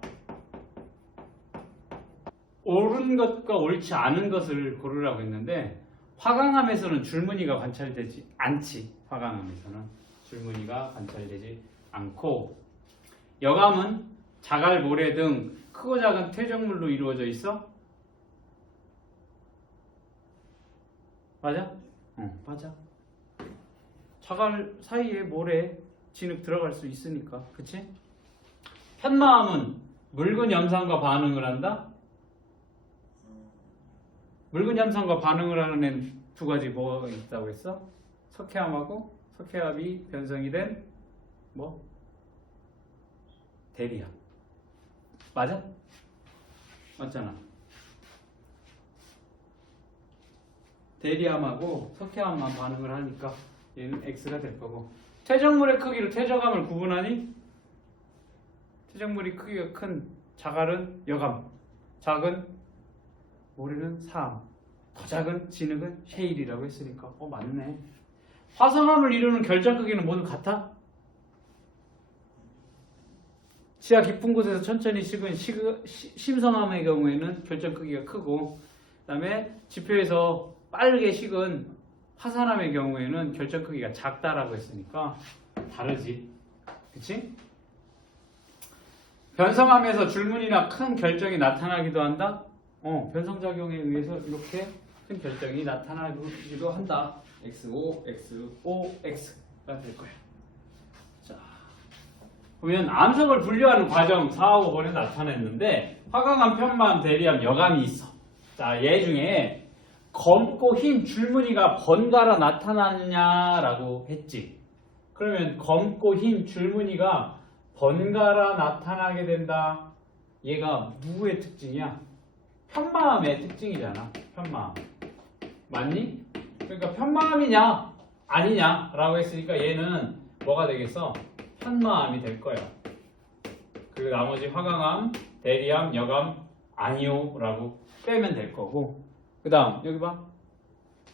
옳은 것과 옳지 않은 것을 고르라고 했는데 화강암에서는 줄무늬가 관찰되지 않지. 화강암에서는 줄무늬가 관찰되지 않고 여감은 자갈, 모래 등 크고 작은 퇴적물로 이루어져 있어? 맞아? 응, 맞아. 자갈 사이에 모래, 진흙 들어갈 수 있으니까, 그치? 편마음은 묽은 염산과 반응을 한다? 묽은 염산과 반응을 하는 애는 두 가지 뭐가 있다고 했어? 석회암하고 석회암이 변성이 된 뭐? 대리암. 맞아? 맞잖아. 대리암하고 석회암만 반응을 하니까 얘는 X가 될 거고. 퇴적물의 크기로 퇴적암을 구분하니? 퇴적물이 크기가 큰 자갈은 여감, 작은 모래는 사암, 더 작은 진흙은 셰일이라고 했으니까 맞네. 화성암을 이루는 결정 크기는 모두 같아? 지하 깊은 곳에서 천천히 식은 심성암의 경우에는 결정 크기가 크고, 그 다음에 지표에서 빠르게 식은 화산암의 경우에는 결정 크기가 작다라고 했으니까 다르지. 그치? 변성암에서 줄무늬나 큰 결정이 나타나기도 한다? 변성작용에 의해서 이렇게 큰 결정이 나타나기도 한다. XO, XO, X가 될 거야. 자, 보면 암석을 분류하는 과정 4, 5번에 나타냈는데 화강암, 편마암, 대리암, 여감이 있어. 자, 얘 중에 검고 흰 줄무늬가 번갈아 나타나느냐라고 했지. 그러면 검고 흰 줄무늬가 번갈아 나타나게 된다. 얘가 누구의 특징이야? 편마암의 특징이잖아. 편마암. 맞니? 그러니까 편마암이냐 아니냐 라고 했으니까 얘는 뭐가 되겠어? 편마암이 될 거야. 그리고 나머지 화강암, 대리암, 여감 아니요 라고 빼면 될 거고, 그 다음 여기 봐.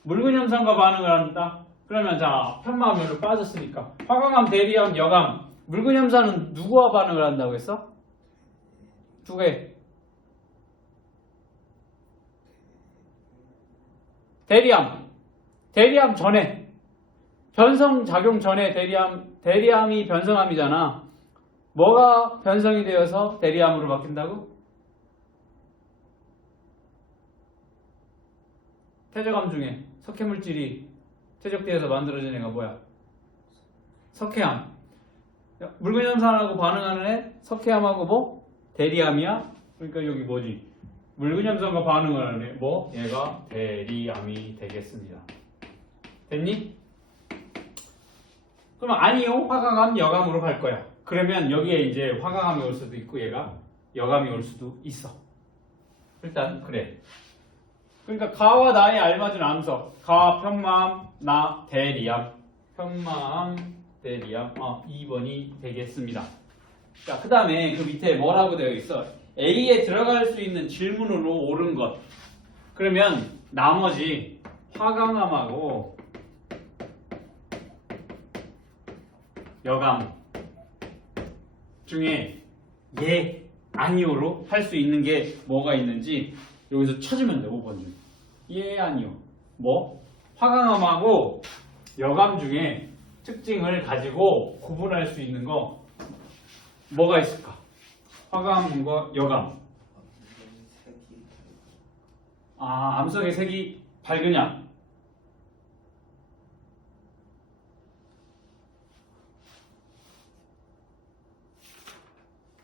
묽은 염산과 반응을 한다. 그러면 자, 편마암 여기로 빠졌으니까 화강암, 대리암, 여감, 묽은 염산은 누구와 반응을 한다고 했어? 두 개. 대리암 전에, 변성작용 전에 대리암이 변성암이잖아. 뭐가 변성이 되어서 대리암으로 바뀐다고? 퇴적암 중에 석회물질이 퇴적되어서 만들어진 애가 뭐야? 석회암. 묽은 염산하고 반응하는 애 석회암하고 뭐? 대리암이야? 그러니까 여기 뭐지? 묽은 염산과 반응을 하는 애 뭐? 얘가 대리암이 되겠습니다. 됐니? 그럼 아니요, 화강암, 여감으로 갈 거야. 그러면 여기에 이제 화강암이 올 수도 있고 얘가 여감이 올 수도 있어. 일단 그래. 그러니까 가와 나에 알맞은 암석, 가, 편마암, 나, 대리암. 편마암, 대리암. 2번이 되겠습니다. 자, 그 다음에 그 밑에 뭐라고 되어 있어? A에 들어갈 수 있는 질문으로 옳은 것. 그러면 나머지 화강암하고 여감 중에 예, 아니오로 할 수 있는 게 뭐가 있는지 여기서 찾으면 돼. 5번 중. 예, 아니오. 뭐? 화강암하고 여감 중에 특징을 가지고 구분할 수 있는 거 뭐가 있을까? 화강암과 여감. 암석의 색이 밝으냐?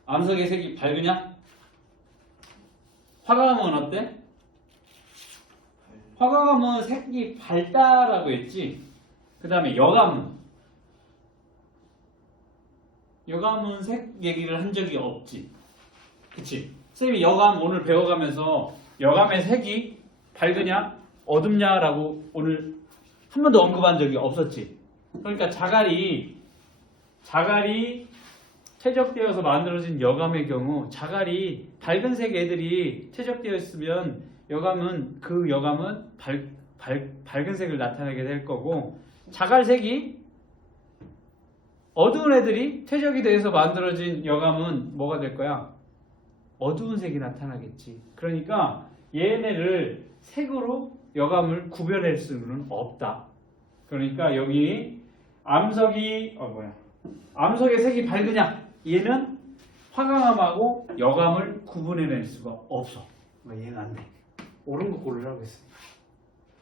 암석의 색이 밝으냐? 화강암은 어때? 화강암은 색이 밝다라고 했지. 그 다음에 여감은 색 얘기를 한 적이 없지. 그치? 선생님이 여감 오늘 배워가면서 여감의 색이 밝으냐 어둡냐라고 오늘 한 번도 언급한 적이 없었지. 그러니까 자갈이 퇴적되어서 만들어진 여감의 경우 자갈이 밝은색 애들이 퇴적되어 있으면 여감은 밝은 색을 나타내게 될 거고, 자갈색이 어두운 애들이 퇴적이 돼서 만들어진 여감은 뭐가 될 거야? 어두운 색이 나타나겠지. 그러니까 얘네를 색으로 여감을 구별할 수는 없다. 그러니까 여기 암석의 색이 밝으냐? 얘는 화강암하고 여감을 구분해낼 수가 없어. 얘는 안 돼. 옳은 거 고르라고 했어.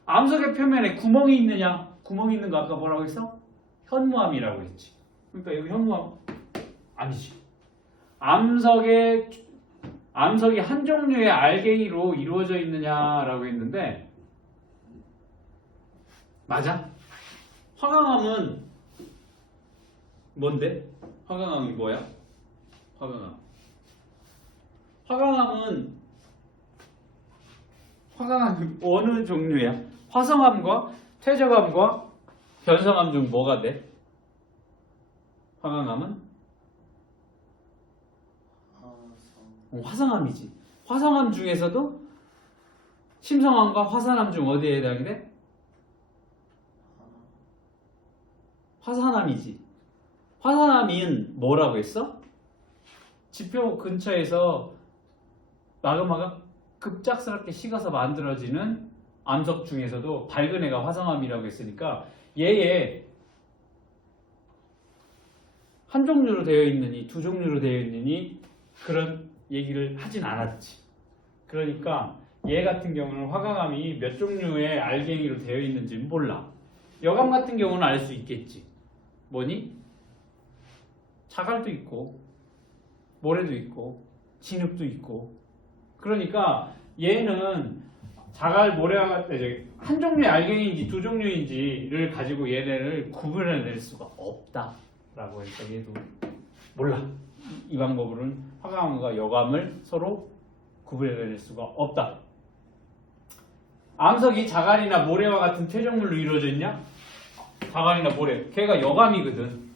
암석의 표면에 구멍이 있느냐? 구멍이 있는 거 아까 뭐라고 했어? 현무암이라고 했지. 그러니까 여기 현무암 아니지. 암석이 한 종류의 알갱이로 이루어져 있느냐라고 했는데 맞아? 화강암은 뭔데? 화강암이 뭐야? 화강암은 어느 종류야? 화성암과 퇴적암과 변성암 중 뭐가 돼? 화강암은? 화성암이지. 화성암 중에서도 심성암과 화산암 중 어디에 해당이 돼? 화산암이지. 화산암은 뭐라고 했어? 지표 근처에서 마그마가 급작스럽게 식어서 만들어지는 암석 중에서도 밝은 애가 화성암이라고 했으니까 얘의 한 종류로 되어 있느니 두 종류로 되어 있느니 그런 얘기를 하진 않았지. 그러니까 얘 같은 경우는 화강암이 몇 종류의 알갱이로 되어 있는지는 몰라. 여감 같은 경우는 알 수 있겠지. 뭐니? 자갈도 있고 모래도 있고 진흙도 있고 그러니까 얘는 자갈, 모래와 같은 한 종류의 알갱이인지 두 종류인지를 가지고 얘네를 구분해낼 수가 없다라고 해서 얘도 몰라. 이 방법으로는 화강암과 여감을 서로 구분해낼 수가 없다. 암석이 자갈이나 모래와 같은 퇴적물로 이루어져 있냐? 자갈이나 모래. 걔가 여감이거든.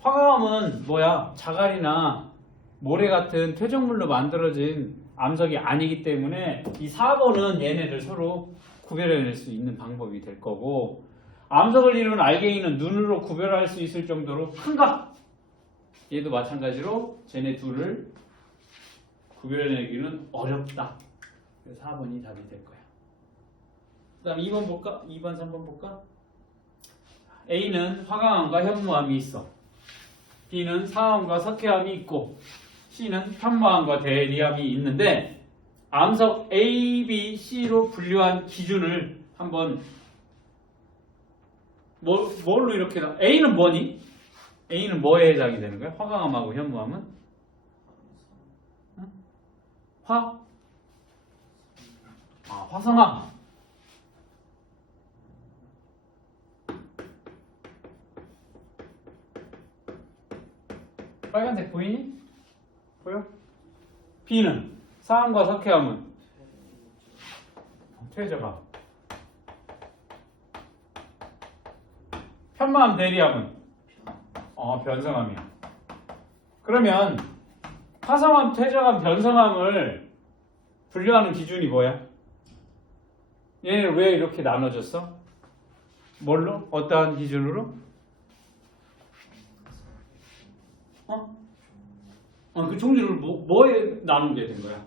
화강암은 뭐야? 자갈이나 모래 같은 퇴적물로 만들어진 암석이 아니기 때문에 이 4번은 얘네를 서로 구별해낼 수 있는 방법이 될 거고 암석을 이루는 알갱이는 눈으로 구별할 수 있을 정도로 큰가? 얘도 마찬가지로 쟤네 둘을 구별해내기는 어렵다. 그래서 4번이 답이 될 거야. 그 다음 2번 볼까? 2번, 3번 볼까? A는 화강암과 현무암이 있어. B는 사암과 석회암이 있고 C는 현무암과 대리암이 있는데 암석 A, B, C로 분류한 기준을 한번 뭘로 이렇게 A는 뭐니? A는 뭐에 해당이 되는 거야? 화강암하고 현무암은? 화성암. 빨간색 보이니? 보여? B는 사암과 석회암은 퇴적암. 현무암, 대리암은 변성암이야. 그러면 화성암, 퇴적암, 변성암을 분류하는 기준이 뭐야? 얘네를 왜 이렇게 나눠줬어? 뭘로? 어떠한 기준으로? 그 종류를 뭐에 나누게 된 거야?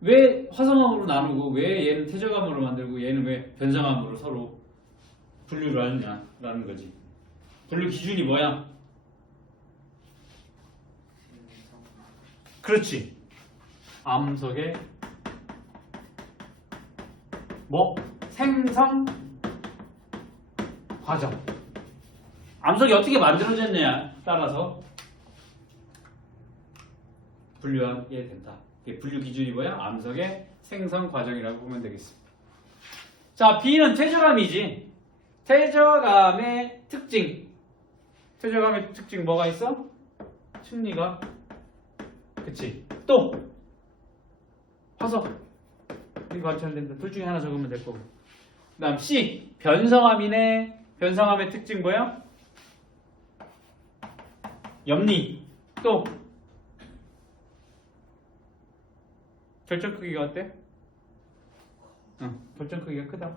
왜 화성암으로 나누고 왜 얘는 퇴적암으로 만들고 얘는 왜 변성암으로 서로 분류를 하느냐라는 거지. 분류 기준이 뭐야? 그렇지. 암석의 생성 과정. 암석이 어떻게 만들어졌느냐에 따라서 분류하게 된다. 분류 기준이 뭐야? 암석의 생성 과정이라고 보면 되겠습니다. 자, B는 퇴적암이지. 퇴적암의 특징. 퇴적암의 특징 뭐가 있어? 층리가. 그치. 또 화석. 이 관찰된다. 둘 중에 하나 적으면 될 거고. 그 다음 C. 변성암이네. 변성암의 특징 뭐야? 염리. 또 결정 크기가 어때? 결정 크기가 크다.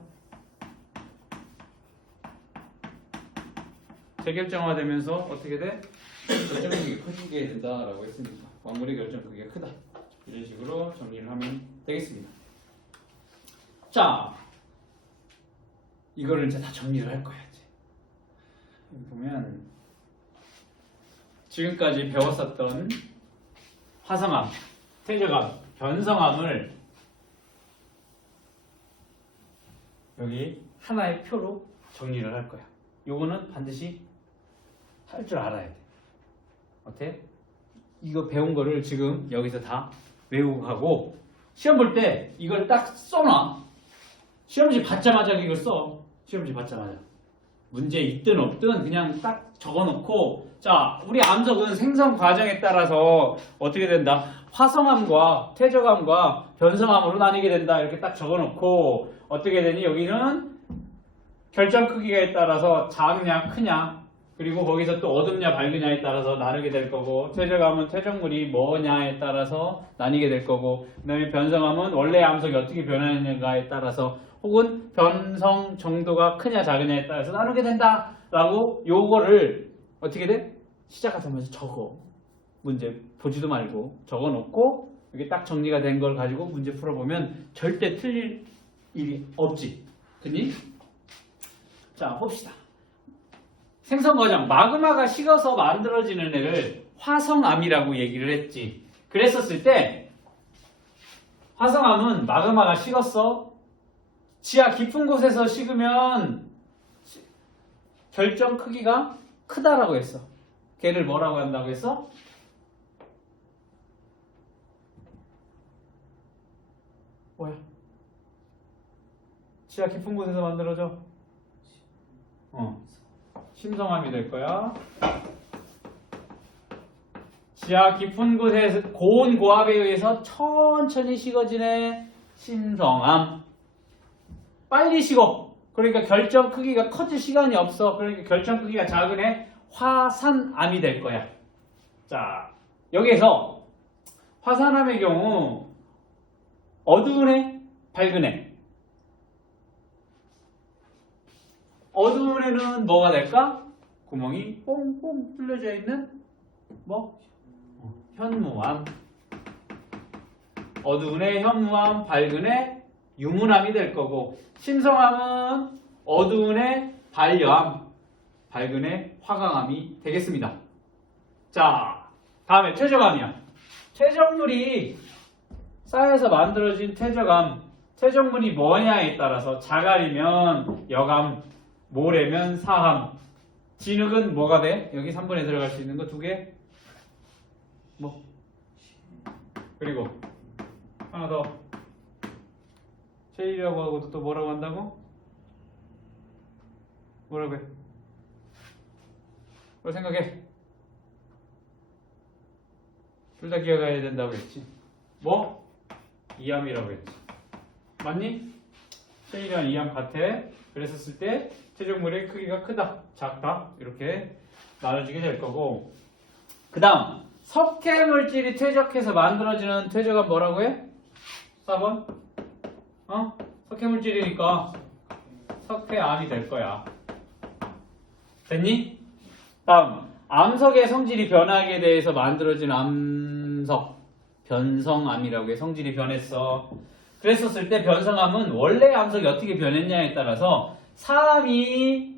재결정화되면서 어떻게 돼? 결정 크기가 커지게 된다라고 했으니까 광물의 결정 크기가 크다. 이런 식으로 정리를 하면 되겠습니다. 자, 이거를 이제 다 정리를 할 거야. 이제 보면 지금까지 배웠었던 화성암, 퇴적암, 변성암을 여기 하나의 표로 정리를 할 거야. 요거는 반드시 할 줄 알아야 돼. 어때? 이거 배운 거를 지금 여기서 다 외우고 가고 시험 볼 때 이걸 딱 써놔. 시험지 받자마자 이걸 써. 시험지 받자마자. 문제 있든 없든 그냥 딱 적어놓고 자, 우리 암석은 생성 과정에 따라서 어떻게 된다? 화성암과 퇴적암과 변성암으로 나뉘게 된다. 이렇게 딱 적어놓고 어떻게 되니? 여기는 결정 크기에 따라서 작냐 크냐 그리고 거기서 또 어둡냐 밝으냐에 따라서 나누게 될 거고 퇴적암은 퇴적물이 뭐냐에 따라서 나뉘게 될 거고 그 다음에 변성암은 원래 암석이 어떻게 변하느냐에 따라서 혹은 변성 정도가 크냐 작으냐에 따라서 나누게 된다 라고 요거를 어떻게 돼? 시작하자마자 적어. 문제 보지도 말고 적어놓고 이게 딱 정리가 된 걸 가지고 문제 풀어보면 절대 틀릴 일이 없지. 그니? 자, 봅시다. 생성 과정. 마그마가 식어서 만들어지는 애를 화성암이라고 얘기를 했지. 그랬었을 때 화성암은 마그마가 식었어. 지하 깊은 곳에서 식으면 결정 크기가 크다라고 했어. 걔를 뭐라고 한다고 했어? 뭐야? 지하 깊은 곳에서 만들어져. 심성암이 될 거야. 지하 깊은 곳에서 고온 고압에 의해서 천천히 식어지네. 심성암. 빨리 식어. 그러니까 결정 크기가 커질 시간이 없어. 그러니까 결정 크기가 작은 애 화산암이 될 거야. 자, 여기에서 화산암의 경우 어두운 애, 밝은 애. 어두운 애는 뭐가 될까? 구멍이 뽕뽕 뚫려져 있는 뭐? 현무암. 어두운 애 현무암, 밝은 애 유문암이 될 거고 심성암은 어두운 애 반려암, 밝은 애 화강암이 되겠습니다. 자, 다음에 퇴적암이야. 퇴적물이 쌓여서 만들어진 퇴적암. 퇴적물이 뭐냐에 따라서 자갈이면 여암, 모래면 사암. 진흙은 뭐가 돼? 여기 3번에 들어갈 수 있는 거 2개? 뭐? 그리고 하나 더. 셰일이라고 하고 또 뭐라고 한다고? 뭐라고 해? 뭘 생각해? 둘 다 기억해야 된다고 했지. 뭐? 이암이라고 했지. 맞니? 셰일이랑 이암 같아. 그랬었을 때 퇴적물의 크기가 크다, 작다 이렇게 나눠지게 될 거고 그 다음 석회 물질이 퇴적해서 만들어지는 퇴적은 뭐라고 해? 4번? 석회 물질이니까 석회암이 될 거야. 됐니? 다음 암석의 성질이 변하게 대해서 만들어진 암석 변성암이라고 해. 성질이 변했어. 그랬었을 때 변성암은 원래 암석이 어떻게 변했냐에 따라서 사암이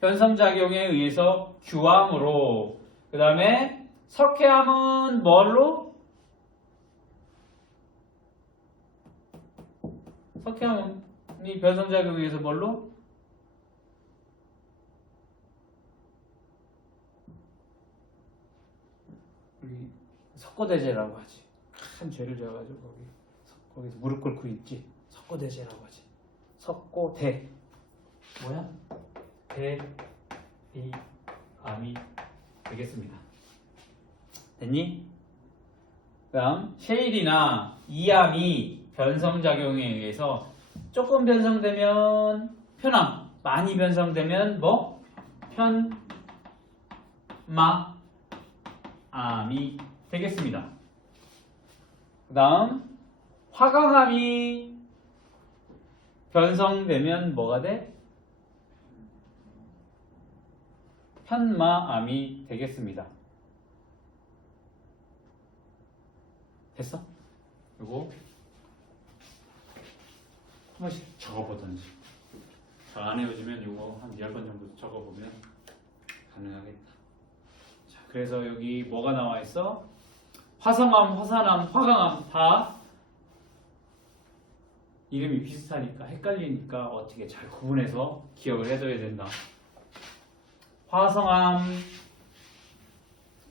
변성작용에 의해서 규암으로 그 다음에 석회암은 뭘로? 석회암이 변성작용에 의해서 뭘로? 우리 석고대제라고 하지. 큰 죄를 져가지고 거기서 무릎 꿇고 있지. 석고대제라고 하지. 석고대. 뭐야? 대이암이 되겠습니다. 됐니? 그 다음 셰일이나 이암이 변성작용에 의해서 조금 변성되면 편암, 많이 변성되면 뭐? 편마암이 되겠습니다. 그 다음 화강암이 변성되면 뭐가 돼? 편마암이 되겠습니다. 됐어? 요거 한 번씩 적어보던지. 잘 안 해오지면 요거 한 10번 정도 적어보면 가능하겠다. 자. 그래서 여기 뭐가 나와 있어? 화성암, 화산암, 화강암 다 이름이 비슷하니까 헷갈리니까 어떻게 잘 구분해서 기억을 해둬야 된다. 화성암,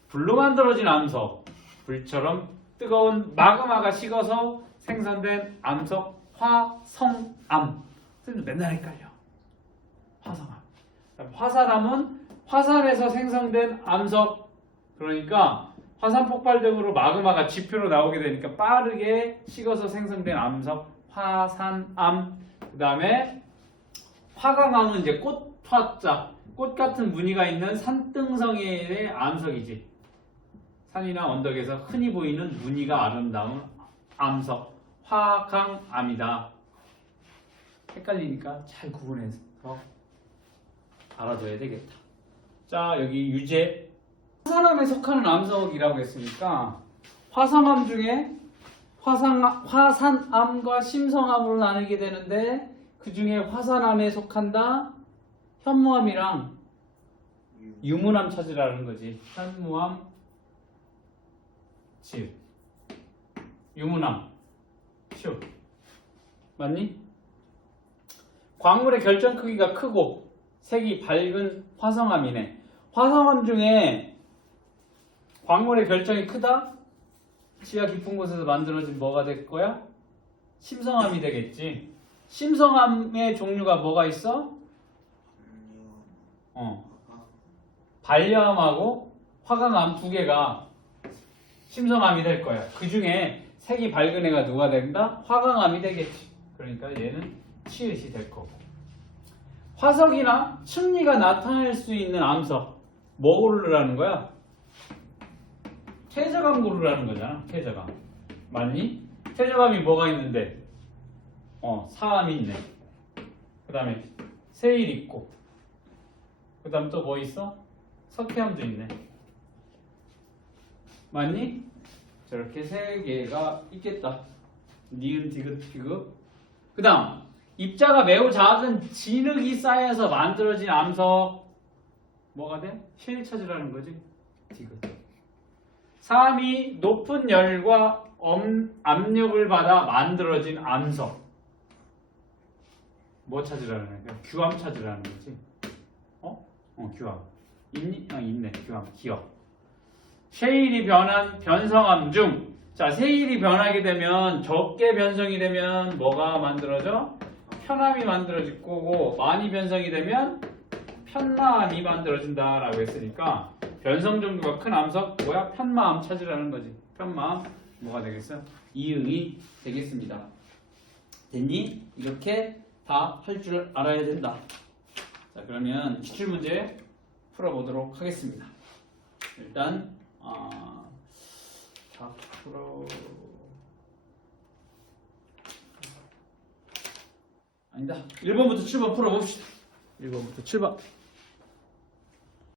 불로 만들어진 암석, 불처럼 뜨거운 마그마가 식어서 생성된 암석, 화성암. 맨날 헷갈려. 화성암. 화산암은 화산에서 생성된 암석, 그러니까 화산 폭발 등으로 마그마가 지표로 나오게 되니까 빠르게 식어서 생성된 암석, 화산암. 그 다음에 화강암은 이제 꽃화자, 꽃 같은 무늬가 있는 산등성이의 암석이지. 산이나 언덕에서 흔히 보이는 무늬가 아름다운 암석, 화강암이다. 헷갈리니까 잘 구분해서 알아둬야 되겠다. 자, 여기 유제. 화산암에 속하는 암석이라고 했으니까 화성암 중에 화산암과 심성암으로 나누게 되는데 그 중에 화산암에 속한다 현무암이랑 유문암 찾으라는 거지. 현무암, 즉 유문암, 슈. 맞니? 광물의 결정 크기가 크고 색이 밝은 화성암이네. 화성암 중에 광물의 결정이 크다? 지하 깊은 곳에서 만들어진 뭐가 될 거야? 심성암이 되겠지. 심성암의 종류가 뭐가 있어? 반려암하고 화강암 두 개가 심성암이 될 거야. 그 중에 색이 밝은 애가 누가 된다? 화강암이 되겠지. 그러니까 얘는 치읓이 될 거고. 화석이나 층리가 나타날 수 있는 암석 뭐 고르라는 거야? 퇴적암 고르라는 거잖아. 퇴적암. 맞니? 퇴적암이 뭐가 있는데? 사암이 있네. 그 다음에 세일 있고, 그 다음 또 뭐 있어? 석회암도 있네. 맞니? 저렇게 세 개가 있겠다. 니은, 디귿, 비귿. 그 다음 입자가 매우 작은 진흙이 쌓여서 만들어진 암석 뭐가 돼? 실 찾으라는 거지. 디귿. 사암이 높은 열과 압력을 받아 만들어진 암석 뭐 찾으라는 거야? 규암 찾으라는 거지. 규암. 있니? 있네. 규암. 기억. 세일이 변한 변성암 중, 자, 세일이 변하게 되면 적게 변성이 되면 뭐가 만들어져? 편암이 만들어질 거고, 많이 변성이 되면 편마암이 만들어진다라고 했으니까 변성 정도가 큰 암석 뭐야? 편마암 찾으라는 거지. 편마암 뭐가 되겠어? 이응이 되겠습니다. 됐니? 이렇게 다 할 줄 알아야 된다. 자, 그러면 기출문제 풀어보도록 하겠습니다. 일단 다 아니다. 1번부터 7번 풀어봅시다. 1번부터 7번.